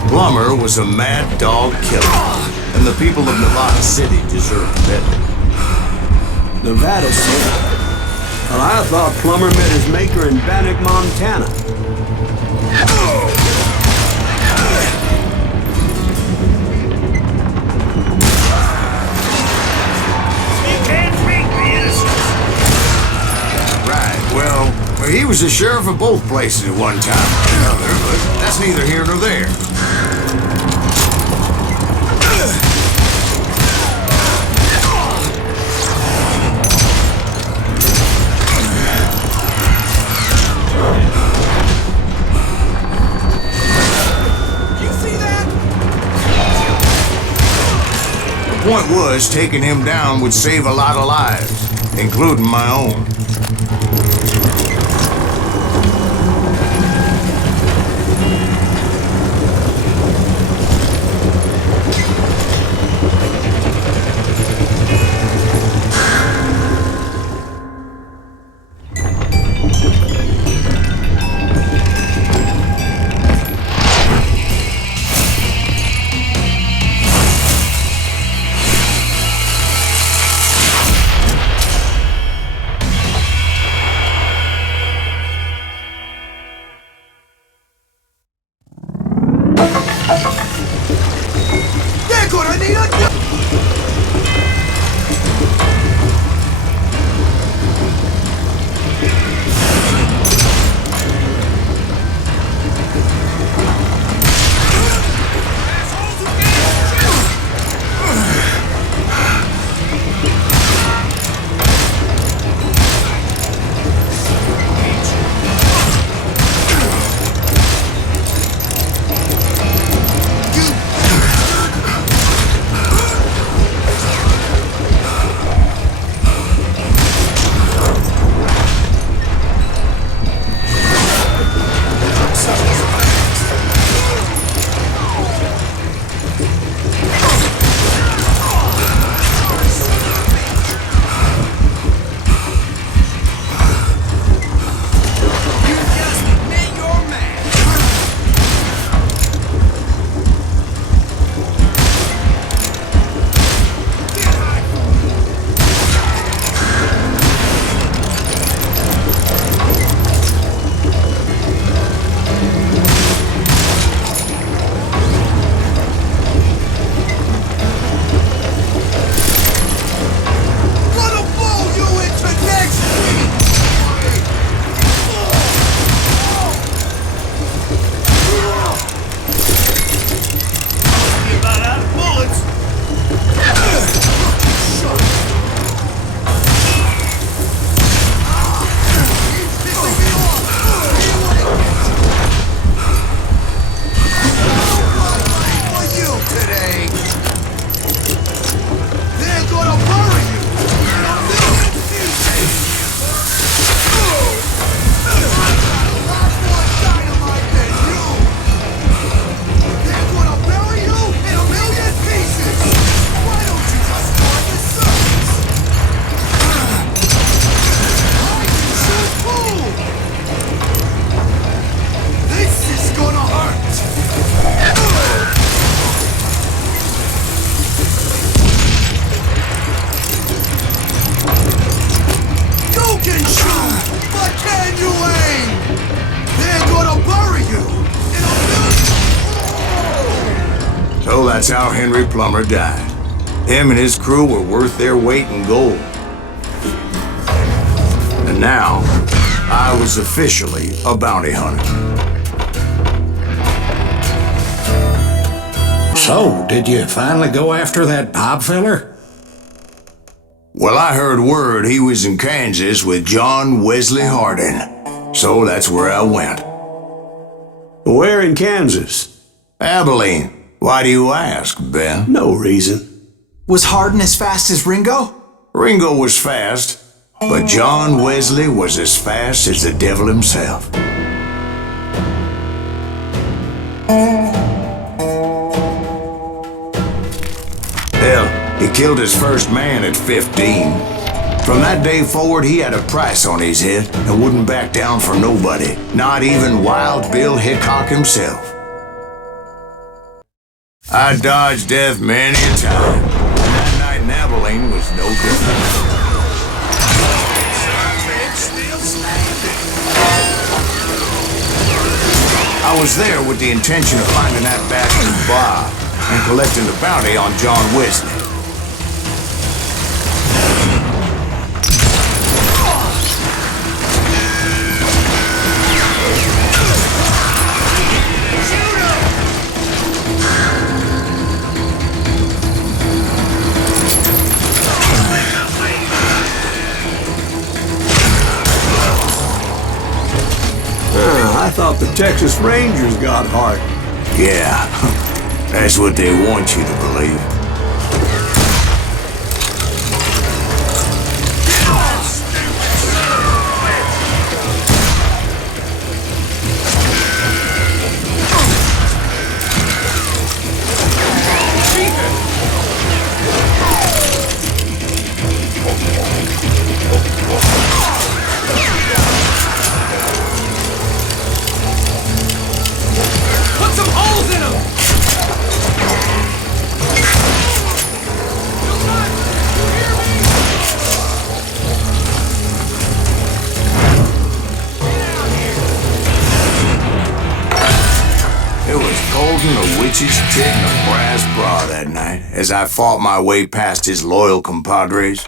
Plummer was a mad dog killer, and the people of Nevada City deserved better. Nevada City? Well, I thought Plummer met his maker in Bannock, Montana. You can't beat the innocents! Right, well, he was the sheriff of both places at one time or another, but that's neither here nor there. The point was, taking him down would save a lot of lives, including my own. So that's how Henry Plummer died. Him and his crew were worth their weight in gold. And now, I was officially a bounty hunter. So, did you finally go after that Bob feller? Well, I heard word he was in Kansas with John Wesley Hardin. So that's where I went. Where in Kansas? Abilene. Why do you ask, Ben? No reason. Was Hardin as fast as Ringo? Ringo was fast, but John Wesley was as fast as the devil himself. Hell, he killed his first man at 15. From that day forward, he had a price on his head and wouldn't back down for nobody, not even Wild Bill Hickok himself. I dodged death many a time, and that night in Abilene was no different. I was there with the intention of finding that bastard Bob and collecting the bounty on John Wesley. I thought the Texas Rangers got Hart. Yeah, that's what they want you to believe. Put some holes in them! It was holding a witch's tit and a brass bra that night as I fought my way past his loyal compadres.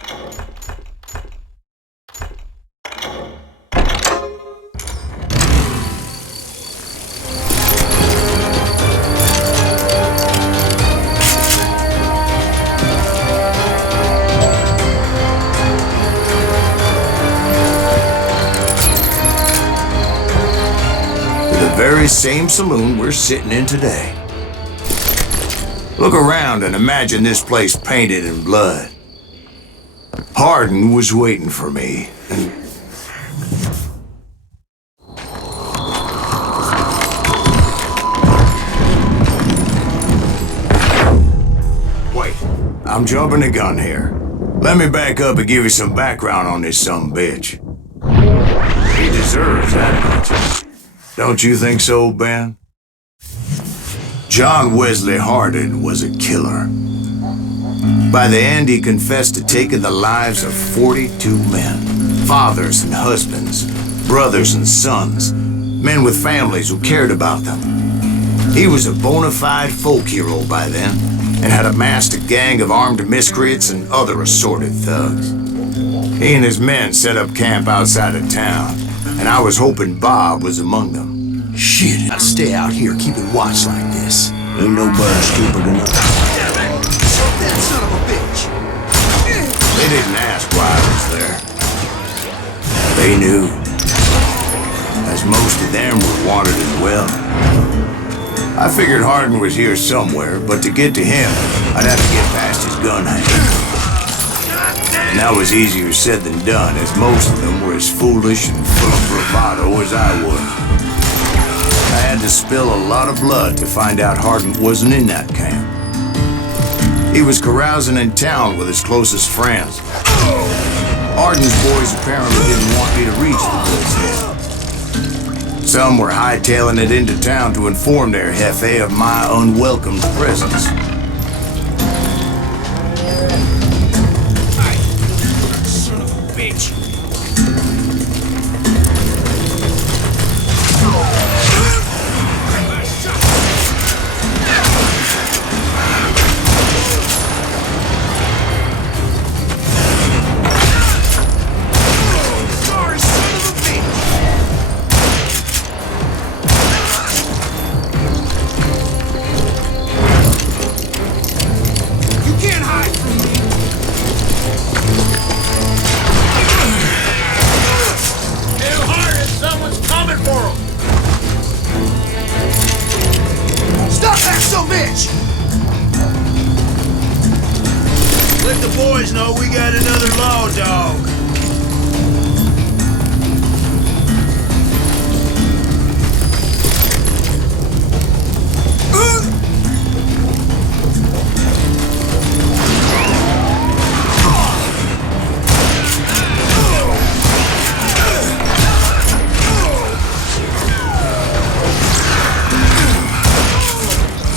The very same saloon we're sitting in today. Look around and imagine this place painted in blood. Hardin was waiting for me, and wait, I'm jumping the gun here. Let me back up and give you some background on this sumbitch. He deserves that much. Don't you think so, Ben? John Wesley Hardin was a killer. By the end, he confessed to taking the lives of 42 men, fathers and husbands, brothers and sons, men with families who cared about them. He was a bona fide folk hero by then, and had amassed a gang of armed miscreants and other assorted thugs. He and his men set up camp outside of town, and I was hoping Bob was among them. Shit, I'll stay out here keeping watch like this. Ain't nobody stupid enough. That son of a bitch! They didn't ask why I was there. They knew, as most of them were wanted as well. I figured Hardin was here somewhere, but to get to him, I'd have to get past his gun hangar. And that was easier said than done, as most of them were as foolish and full of bravado as I was. I had to spill a lot of blood to find out Hardin wasn't in that camp. He was carousing in town with his closest friends. Hardin's boys apparently didn't want me to reach the goods head. Some were hightailing it into town to inform their jefe of my unwelcomed presence. Son of a bitch! boys know we got another law dog.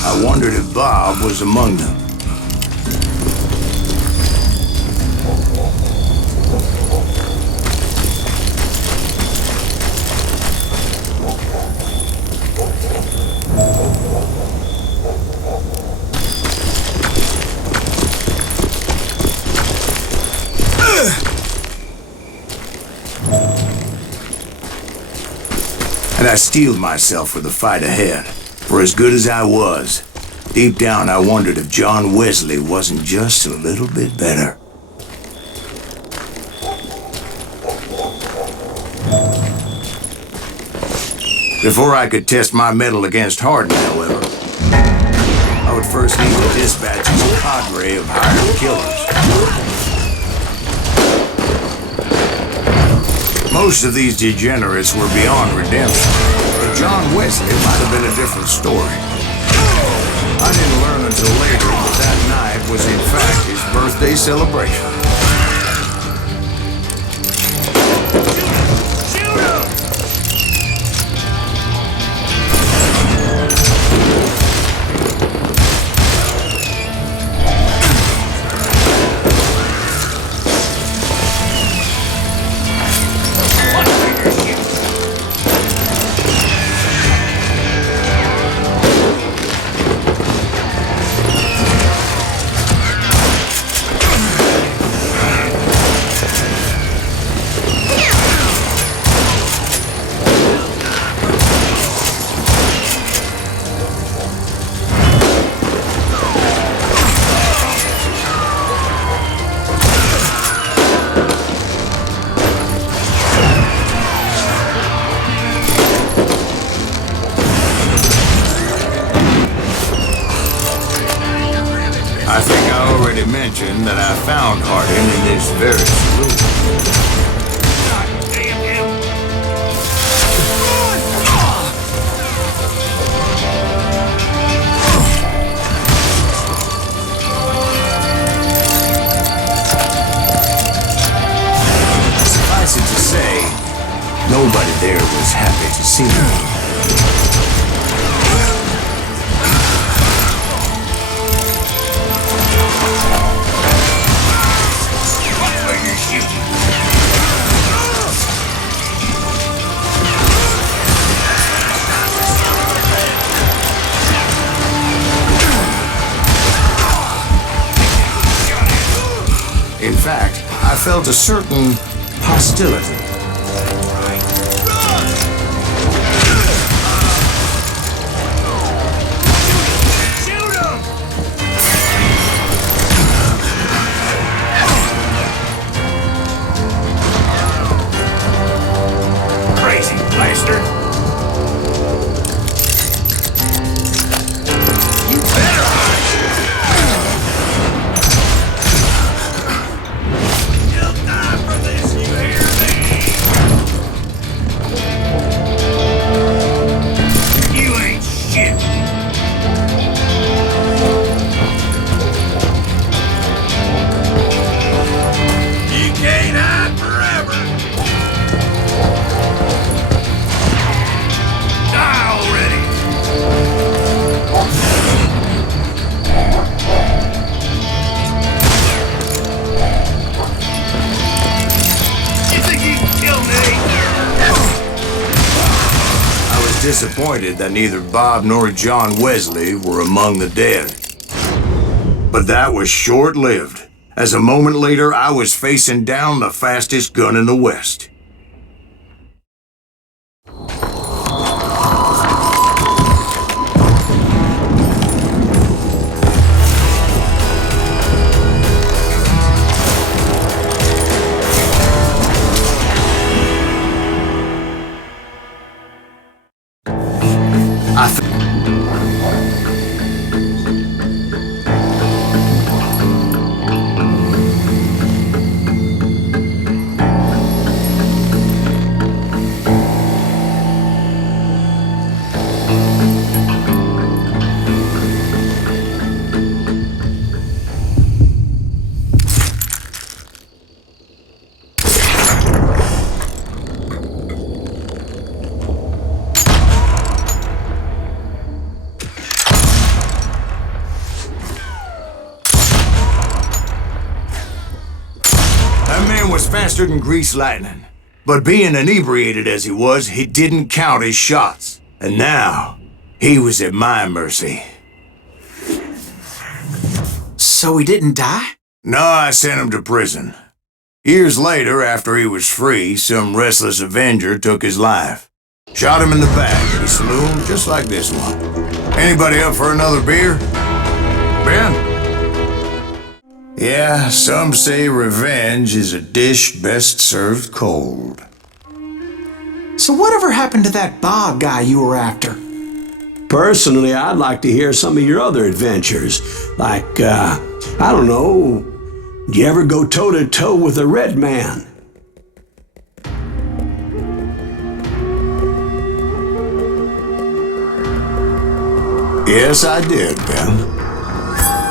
I wondered if Bob was among them. And I steeled myself for the fight ahead. For as good as I was, deep down I wondered if John Wesley wasn't just a little bit better. Before I could test my mettle against Hardin, however, I would first need to dispatch a cadre of hired killers. Most of these degenerates were beyond redemption, but John Wesley might have been a different story. I didn't learn until later that that night was in fact his birthday celebration. I think I already mentioned that I found Hardin in this very saloon. Suffice it to say, nobody there was happy to see me. In fact, I felt a certain hostility. Crazy bastard! You better hide! You'll die for this, you hear me? You ain't shit! You can't hide forever! Die already! You think you can kill me? I was disappointed that neither Bob nor John Wesley were among the dead. But that was short-lived, as a moment later I was facing down the fastest gun in the West. was faster than greased lightning. But being inebriated as he was, he didn't count his shots. And now, he was at my mercy. So he didn't die? No, I sent him to prison. Years later, after he was free, some restless Avenger took his life. Shot him in the back at a saloon just like this one. Anybody up for another beer? Ben? Yeah, some say revenge is a dish best served cold. So whatever happened to that Bob guy you were after? Personally, I'd like to hear some of your other adventures. Like, I don't know, did you ever go toe-to-toe with a red man? Yes, I did, Ben.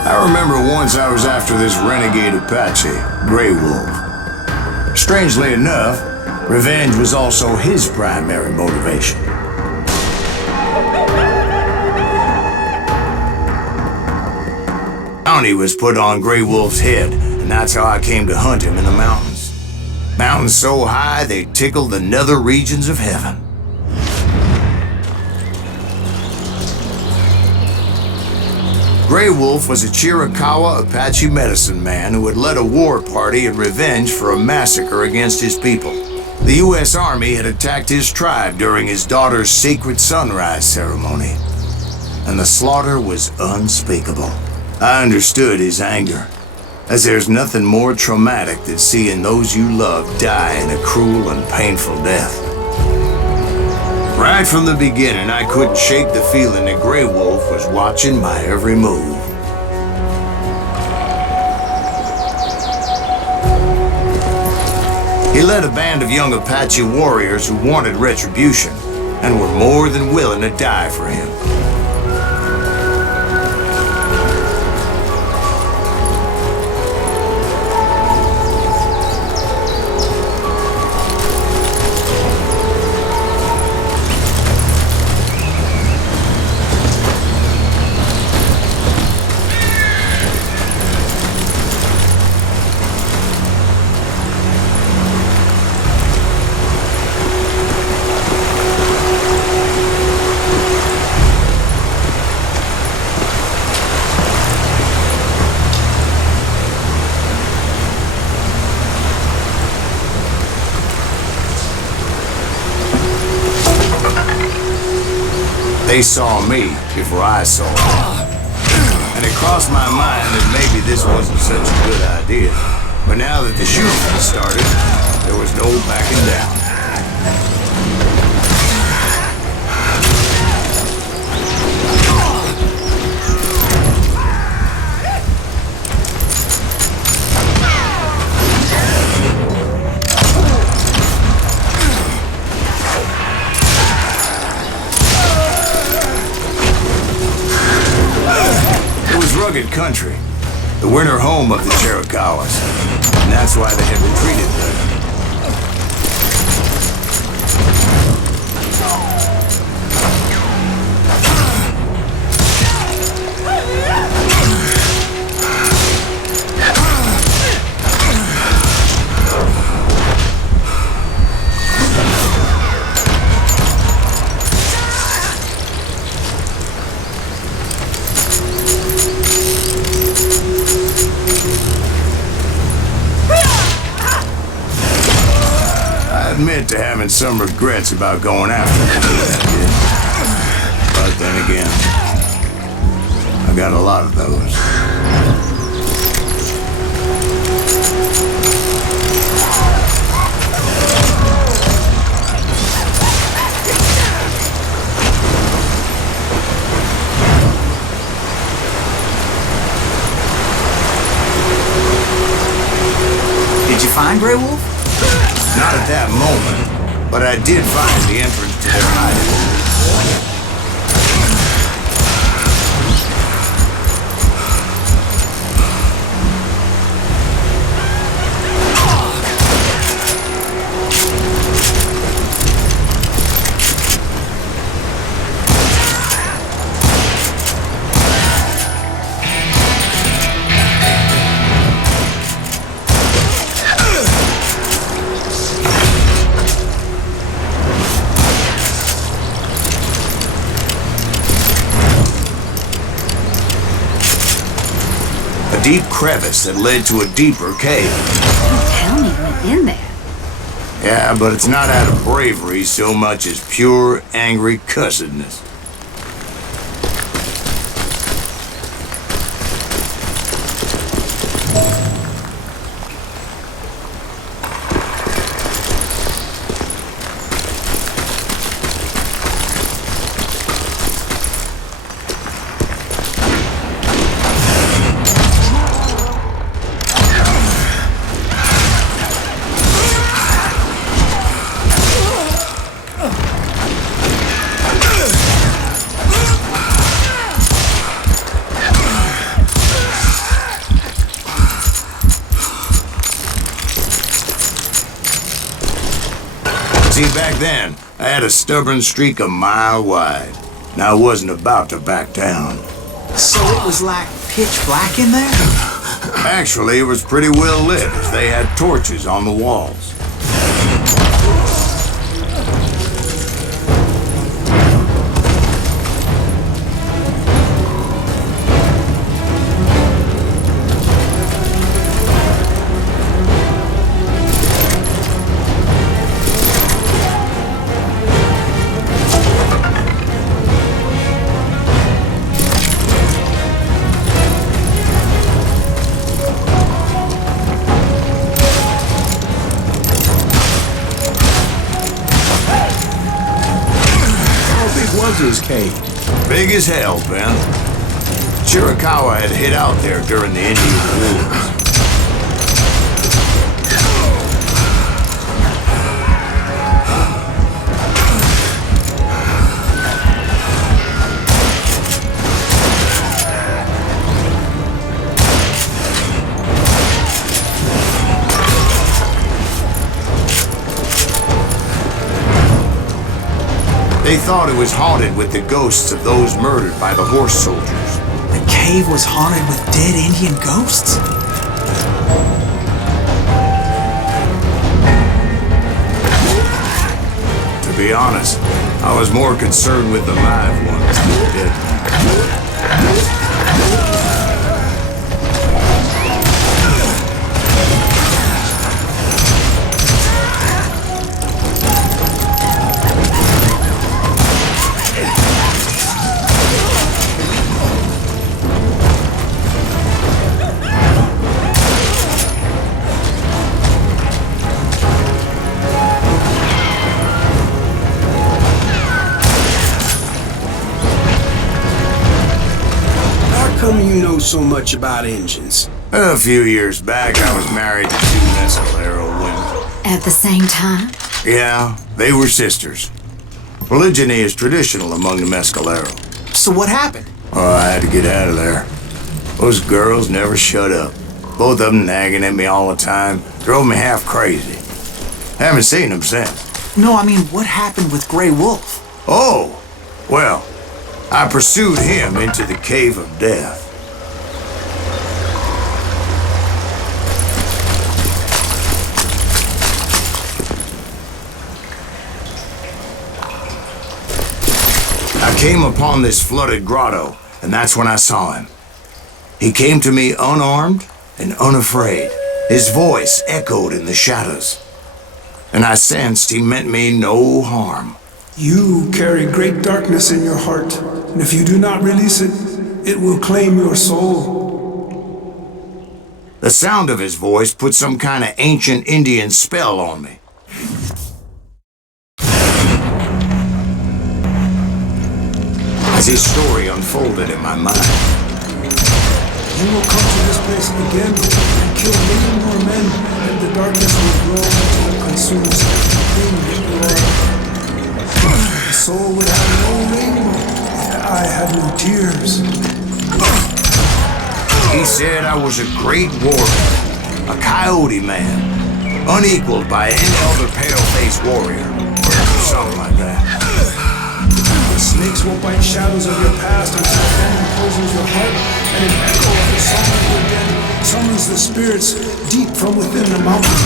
I remember once I was after this renegade Apache, Grey Wolf. Strangely enough, revenge was also his primary motivation. Bounty was put on Grey Wolf's head, and that's how I came to hunt him in the mountains. Mountains so high they tickled the nether regions of heaven. Grey Wolf was a Chiricahua Apache medicine man who had led a war party in revenge for a massacre against his people. The U.S. Army had attacked his tribe during his daughter's sacred sunrise ceremony, and the slaughter was unspeakable. I understood his anger, as there's nothing more traumatic than seeing those you love die in a cruel and painful death. Right from the beginning, I couldn't shake the feeling that Grey Wolf was watching my every move. He led a band of young Apache warriors who wanted retribution and were more than willing to die for him. They saw me before I saw them. And it crossed my mind that maybe this wasn't such a good idea. But now that the shooting had started, there was no backing down. Rugged country, the winter home of the Chiricahuas, and that's why they had retreated there. I admit to having some regrets about going after them. But then again, I got a lot of those. Did you find Grey Wolf? Not at that moment, but I did find the entrance to their hiding. A deep crevice that led to a deeper cave. Don't tell me you went in there. Yeah, but it's not out of bravery so much as pure, angry cussedness. See, back then, I had a stubborn streak a mile wide, and I wasn't about to back down. So it was like pitch black in there? Actually, it was pretty well lit, as they had torches on the walls. His cave. Big as hell, Ben. Chiricahua had hid out there during the Indian Wars. They thought it was haunted with the ghosts of those murdered by the horse soldiers. The cave was haunted with dead Indian ghosts? To be honest, I was more concerned with the live ones than the dead ones. How come you know so much about engines? A few years back, I was married to two Mescalero women. At the same time? Yeah, they were sisters. Polygyny is traditional among the Mescalero. So what happened? Oh, I had to get out of there. Those girls never shut up. Both of them nagging at me all the time. Drove me half crazy. Haven't seen them since. No, I mean, what happened with Grey Wolf? Oh, well, I pursued him into the Cave of Death. I came upon this flooded grotto, and that's when I saw him. He came to me unarmed and unafraid. His voice echoed in the shadows, and I sensed he meant me no harm. You carry great darkness in your heart, and if you do not release it, it will claim your soul. The sound of his voice put some kind of ancient Indian spell on me. As his story unfolded in my mind. You will come to this place again and kill many more men, and the darkness will grow until it consumes everything that you are. The soul would have no rainbow if the eye had no tears. He said I was a great warrior, a coyote man, unequaled by any other pale-faced warrior, or something like that. The snakes will bite shadows of your past until then imposes your heart, and an echo of the song of your dead summons the spirits deep from within the mountains.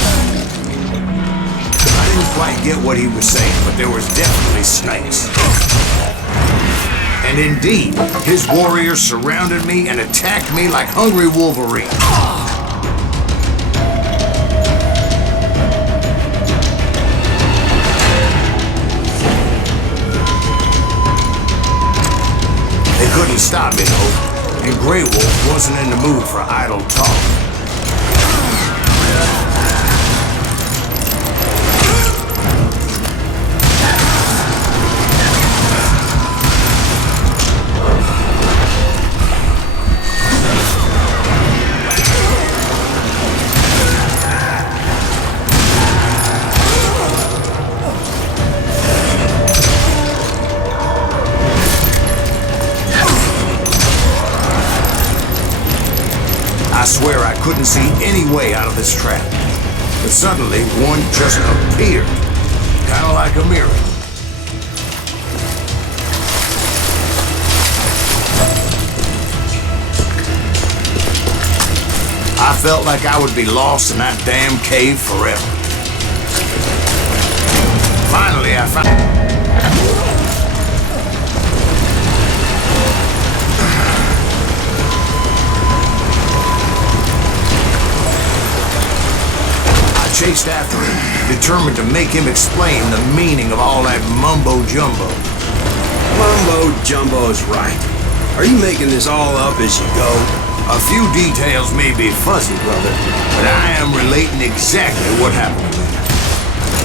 I didn't quite get what he was saying, but there was definitely snakes. And indeed, his warriors surrounded me and attacked me like hungry wolverines. They couldn't stop me, though, and Grey Wolf wasn't in the mood for idle talk. I swear I couldn't see any way out of this trap. But suddenly, one just appeared. Kind of like a miracle. I felt like I would be lost in that damn cave forever. Finally, I found... chased after him, determined to make him explain the meaning of all that mumbo-jumbo. Mumbo-jumbo is right. Are you making this all up as you go? A few details may be fuzzy, brother, but I am relating exactly what happened to me.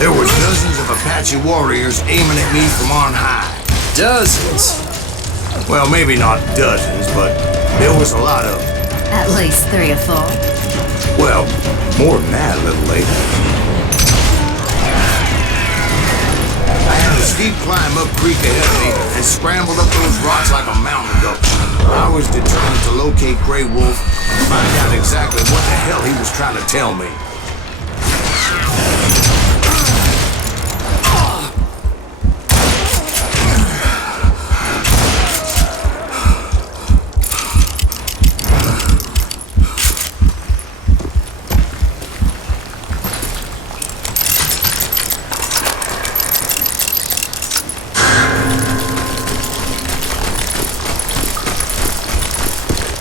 There were dozens of Apache warriors aiming at me from on high. Dozens? Well, maybe not dozens, but there was a lot of them. At least 3 or 4. Well, more than that, a little later. I had a steep climb up creek ahead of me and scrambled up those rocks like a mountain goat. I was determined to locate Grey Wolf and find out exactly what the hell he was trying to tell me.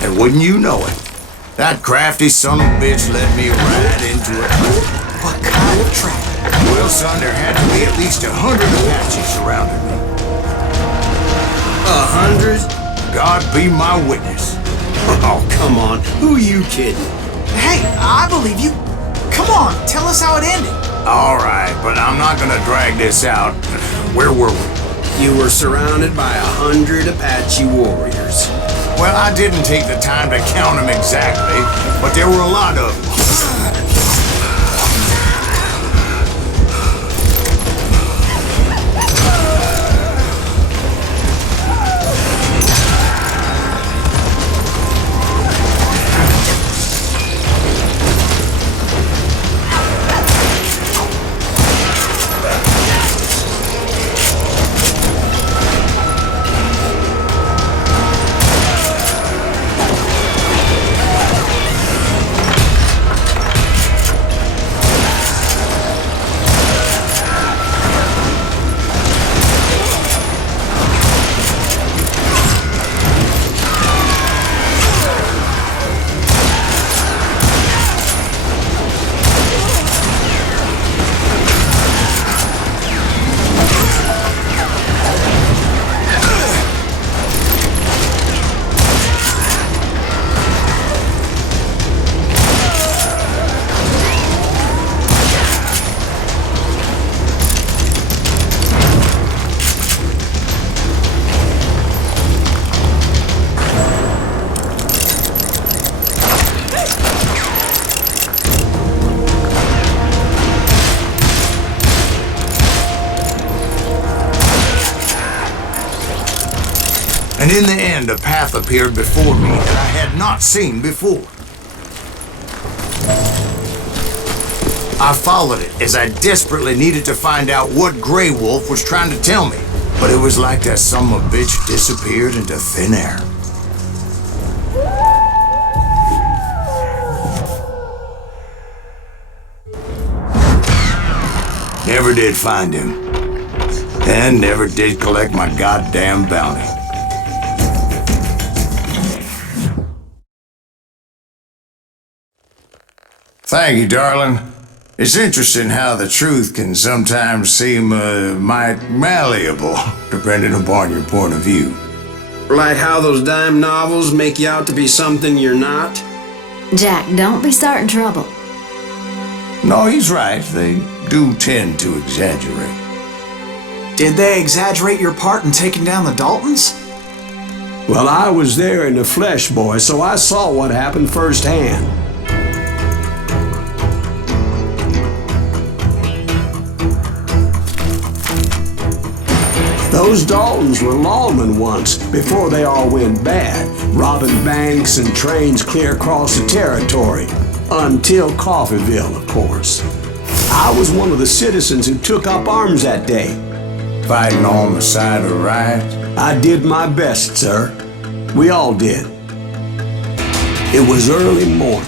And wouldn't you know it, that crafty son of a bitch led me right into a trap. What kind of trap? Well, son, there had to be at least 100 Apaches surrounding me. 100? God be my witness. Oh, come on. Who are you kidding? Hey, I believe you. Come on, tell us how it ended. All right, but I'm not gonna drag this out. Where were we? You were surrounded by 100 Apache warriors. Well, I didn't take the time to count them exactly, but there were a lot of them. And in the end, a path appeared before me that I had not seen before. I followed it as I desperately needed to find out what Grey Wolf was trying to tell me. But it was like that son of a bitch disappeared into thin air. Never did find him. And never did collect my goddamn bounty. Thank you, darling. It's interesting how the truth can sometimes seem might malleable, depending upon your point of view. Like how those dime novels make you out to be something you're not? Jack, don't be starting trouble. No, he's right. They do tend to exaggerate. Did they exaggerate your part in taking down the Daltons? Well, I was there in the flesh, boy, so I saw what happened firsthand. Those Daltons were lawmen once, before they all went bad, robbing banks and trains clear across the territory. Until Coffeeville, of course. I was one of the citizens who took up arms that day. Fighting on the side of the right? I did my best, sir. We all did. It was early morning.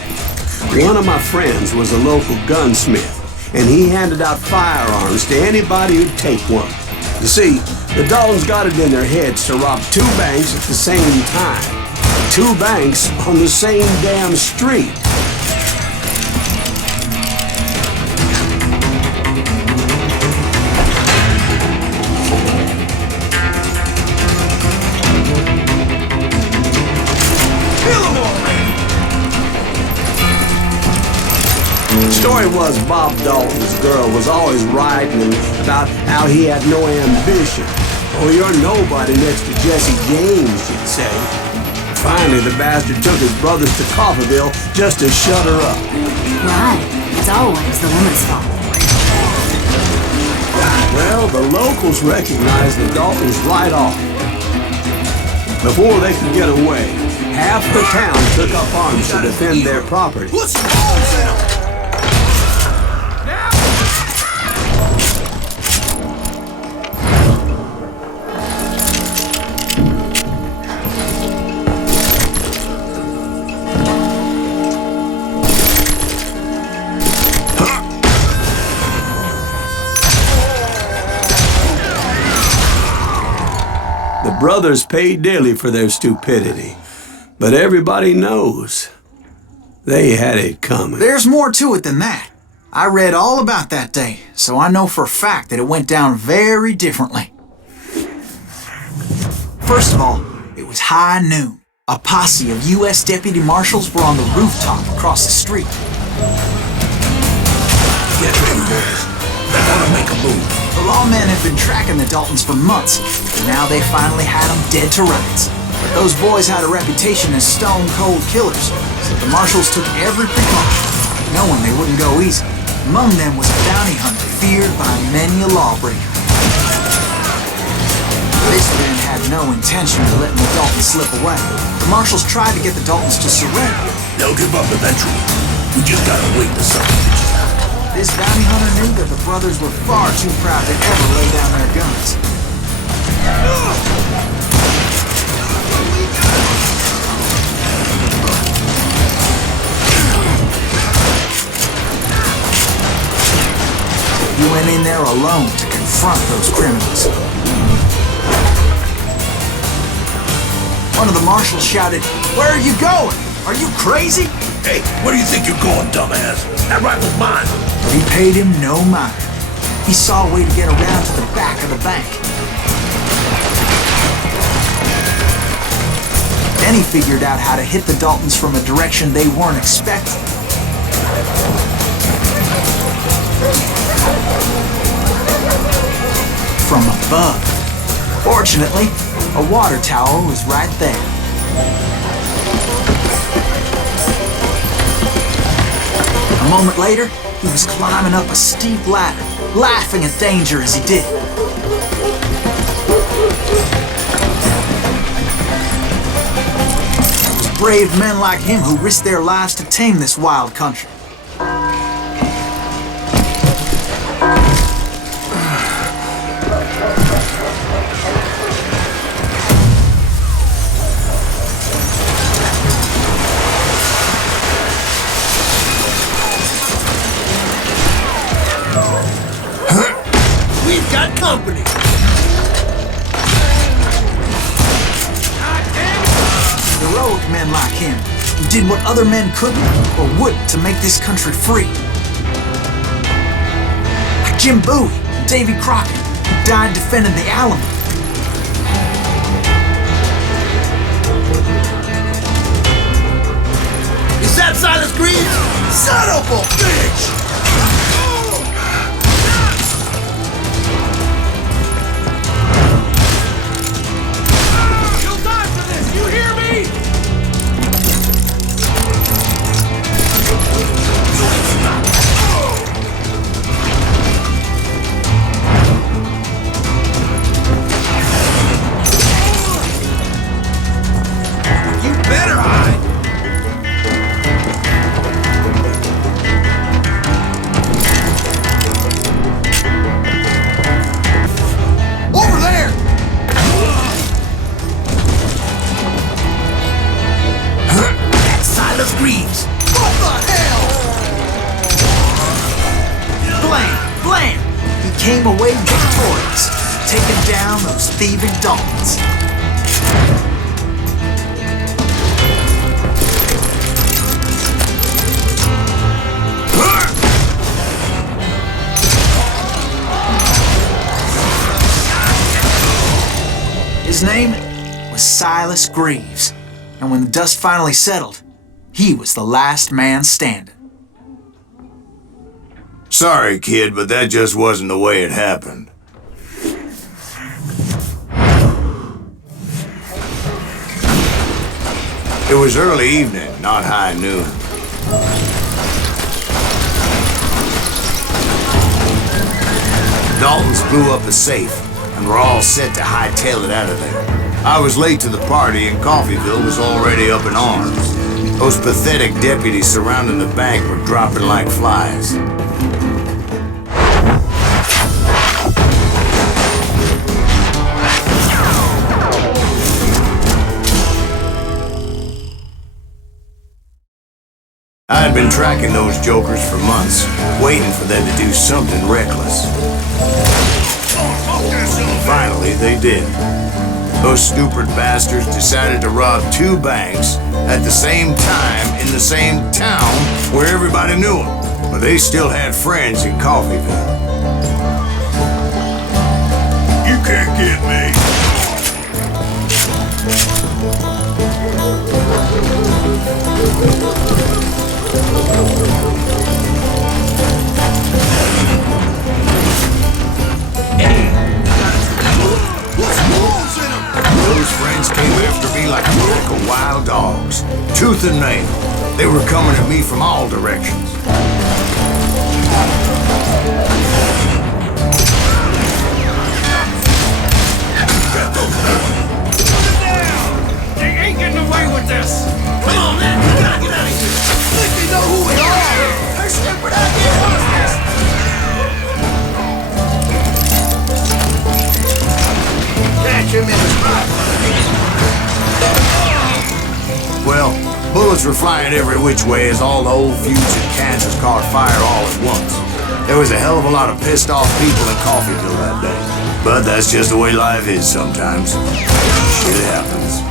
One of my friends was a local gunsmith, and he handed out firearms to anybody who'd take one. You see, the Daltons got it in their heads to rob 2 banks at the same time. 2 banks on the same damn street. The story was Bob Dalton's girl was always writing about how he had no ambition. Oh, you're nobody next to Jesse James, you'd say. Finally, the bastard took his brothers to Coffeeville just to shut her up. Right. It's always the woman's fault. Well, the locals recognized the Daltons right off. Before they could get away, half the town took up arms to defend their property. Put some holes in them! The brothers paid dearly for their stupidity, but everybody knows they had it coming. There's more to it than that. I read all about that day, so I know for a fact that it went down very differently. First of all, it was high noon. A posse of U.S. deputy marshals were on the rooftop across the street. Get ready, boys. They're gonna make a move. The lawmen had been tracking the Daltons for months, and now they finally had them dead to rights. But those boys had a reputation as stone-cold killers, so the marshals took every precaution, knowing they wouldn't go easy. Among them was a bounty hunter feared by many a lawbreaker. This man had no intention of letting the Daltons slip away. The marshals tried to get the Daltons to surrender. They'll give up eventually. We just gotta wait to suck bitches out. This bounty hunter knew that the brothers were far too proud to ever lay down their guns. He went in there alone to confront those criminals. One of the marshals shouted, "Where are you going? Are you crazy?" Hey, where do you think you're going, dumbass? That rifle's mine. But he paid him no mind. He saw a way to get around to the back of the bank. Then he figured out how to hit the Daltons from a direction they weren't expecting. From above. Fortunately, a water tower was right there. A moment later, he was climbing up a steep ladder, laughing at danger as he did. It was brave men like him who risked their lives to tame this wild country. We've got company. Heroic men like him who did what other men couldn't or wouldn't to make this country free. Like Jim Bowie and Davy Crockett, who died defending the Alamo. Is that Silas Greaves? Son of a bitch! You'll die for this, you hear me? You better hide! Over there! That's Silas Greaves! What the hell? Blam! He came away victorious, taking down those thieving Daltons. His name was Silas Greaves, and when the dust finally settled, he was the last man standing. Sorry, kid, but that just wasn't the way it happened. It was early evening, not high noon. Daltons blew up the safe, and were all set to hightail it out of there. I was late to the party, and Coffeyville was already up in arms. Those pathetic deputies surrounding the bank were dropping like flies. I had been tracking those jokers for months, waiting for them to do something reckless. Finally, they did. Those stupid bastards decided to rob 2 banks at the same time in the same town where everybody knew them. But they still had friends in Coffeyville. You can't get me. Those friends came after me like a pack of wild dogs, tooth and nail. They were coming at me from all directions. Got those down! They ain't getting away with this! Come on, man! We gotta get out of here! Think they know who we are! They're stupid idea hostages! Catch him in the spot! Well, bullets were flying every which way as all the old feuds in Kansas caught fire all at once. There was a hell of a lot of pissed off people in Coffeyville that day. But that's just the way life is sometimes. Shit happens.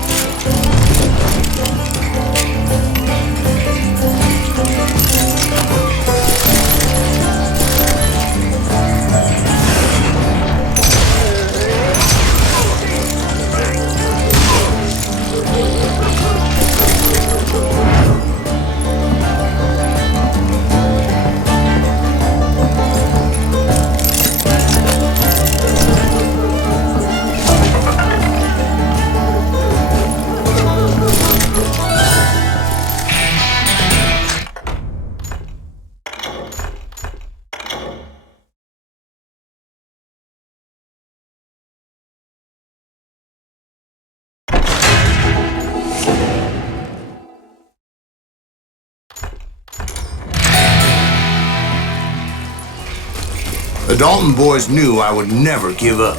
The Dalton boys knew I would never give up.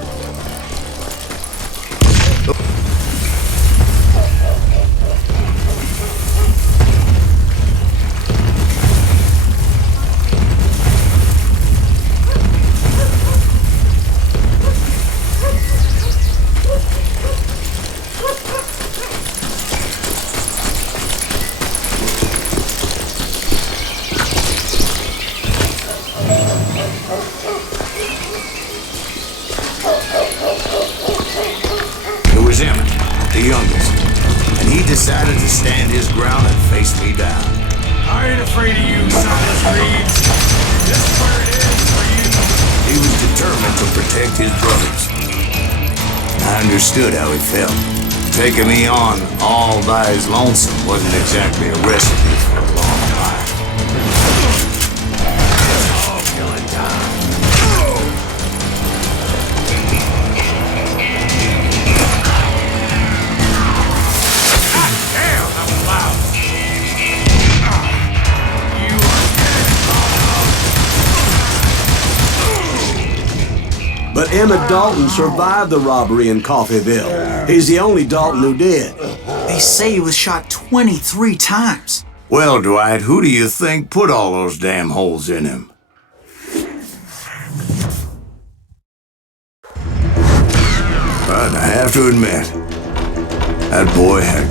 decided to stand his ground and face me down. I ain't afraid of you, Silas Reed. This is where it is for you. He was determined to protect his brothers. I understood how he felt. Taking me on all by his lonesome wasn't exactly a recipe for a long life. It's all killing time. God damn, that was loud. You are dead, But Emmett Dalton survived the robbery in Coffeyville. He's the only Dalton who did. They say he was shot 23 times. Well, Dwight, who do you think put all those damn holes in him? But I have to admit, that boy had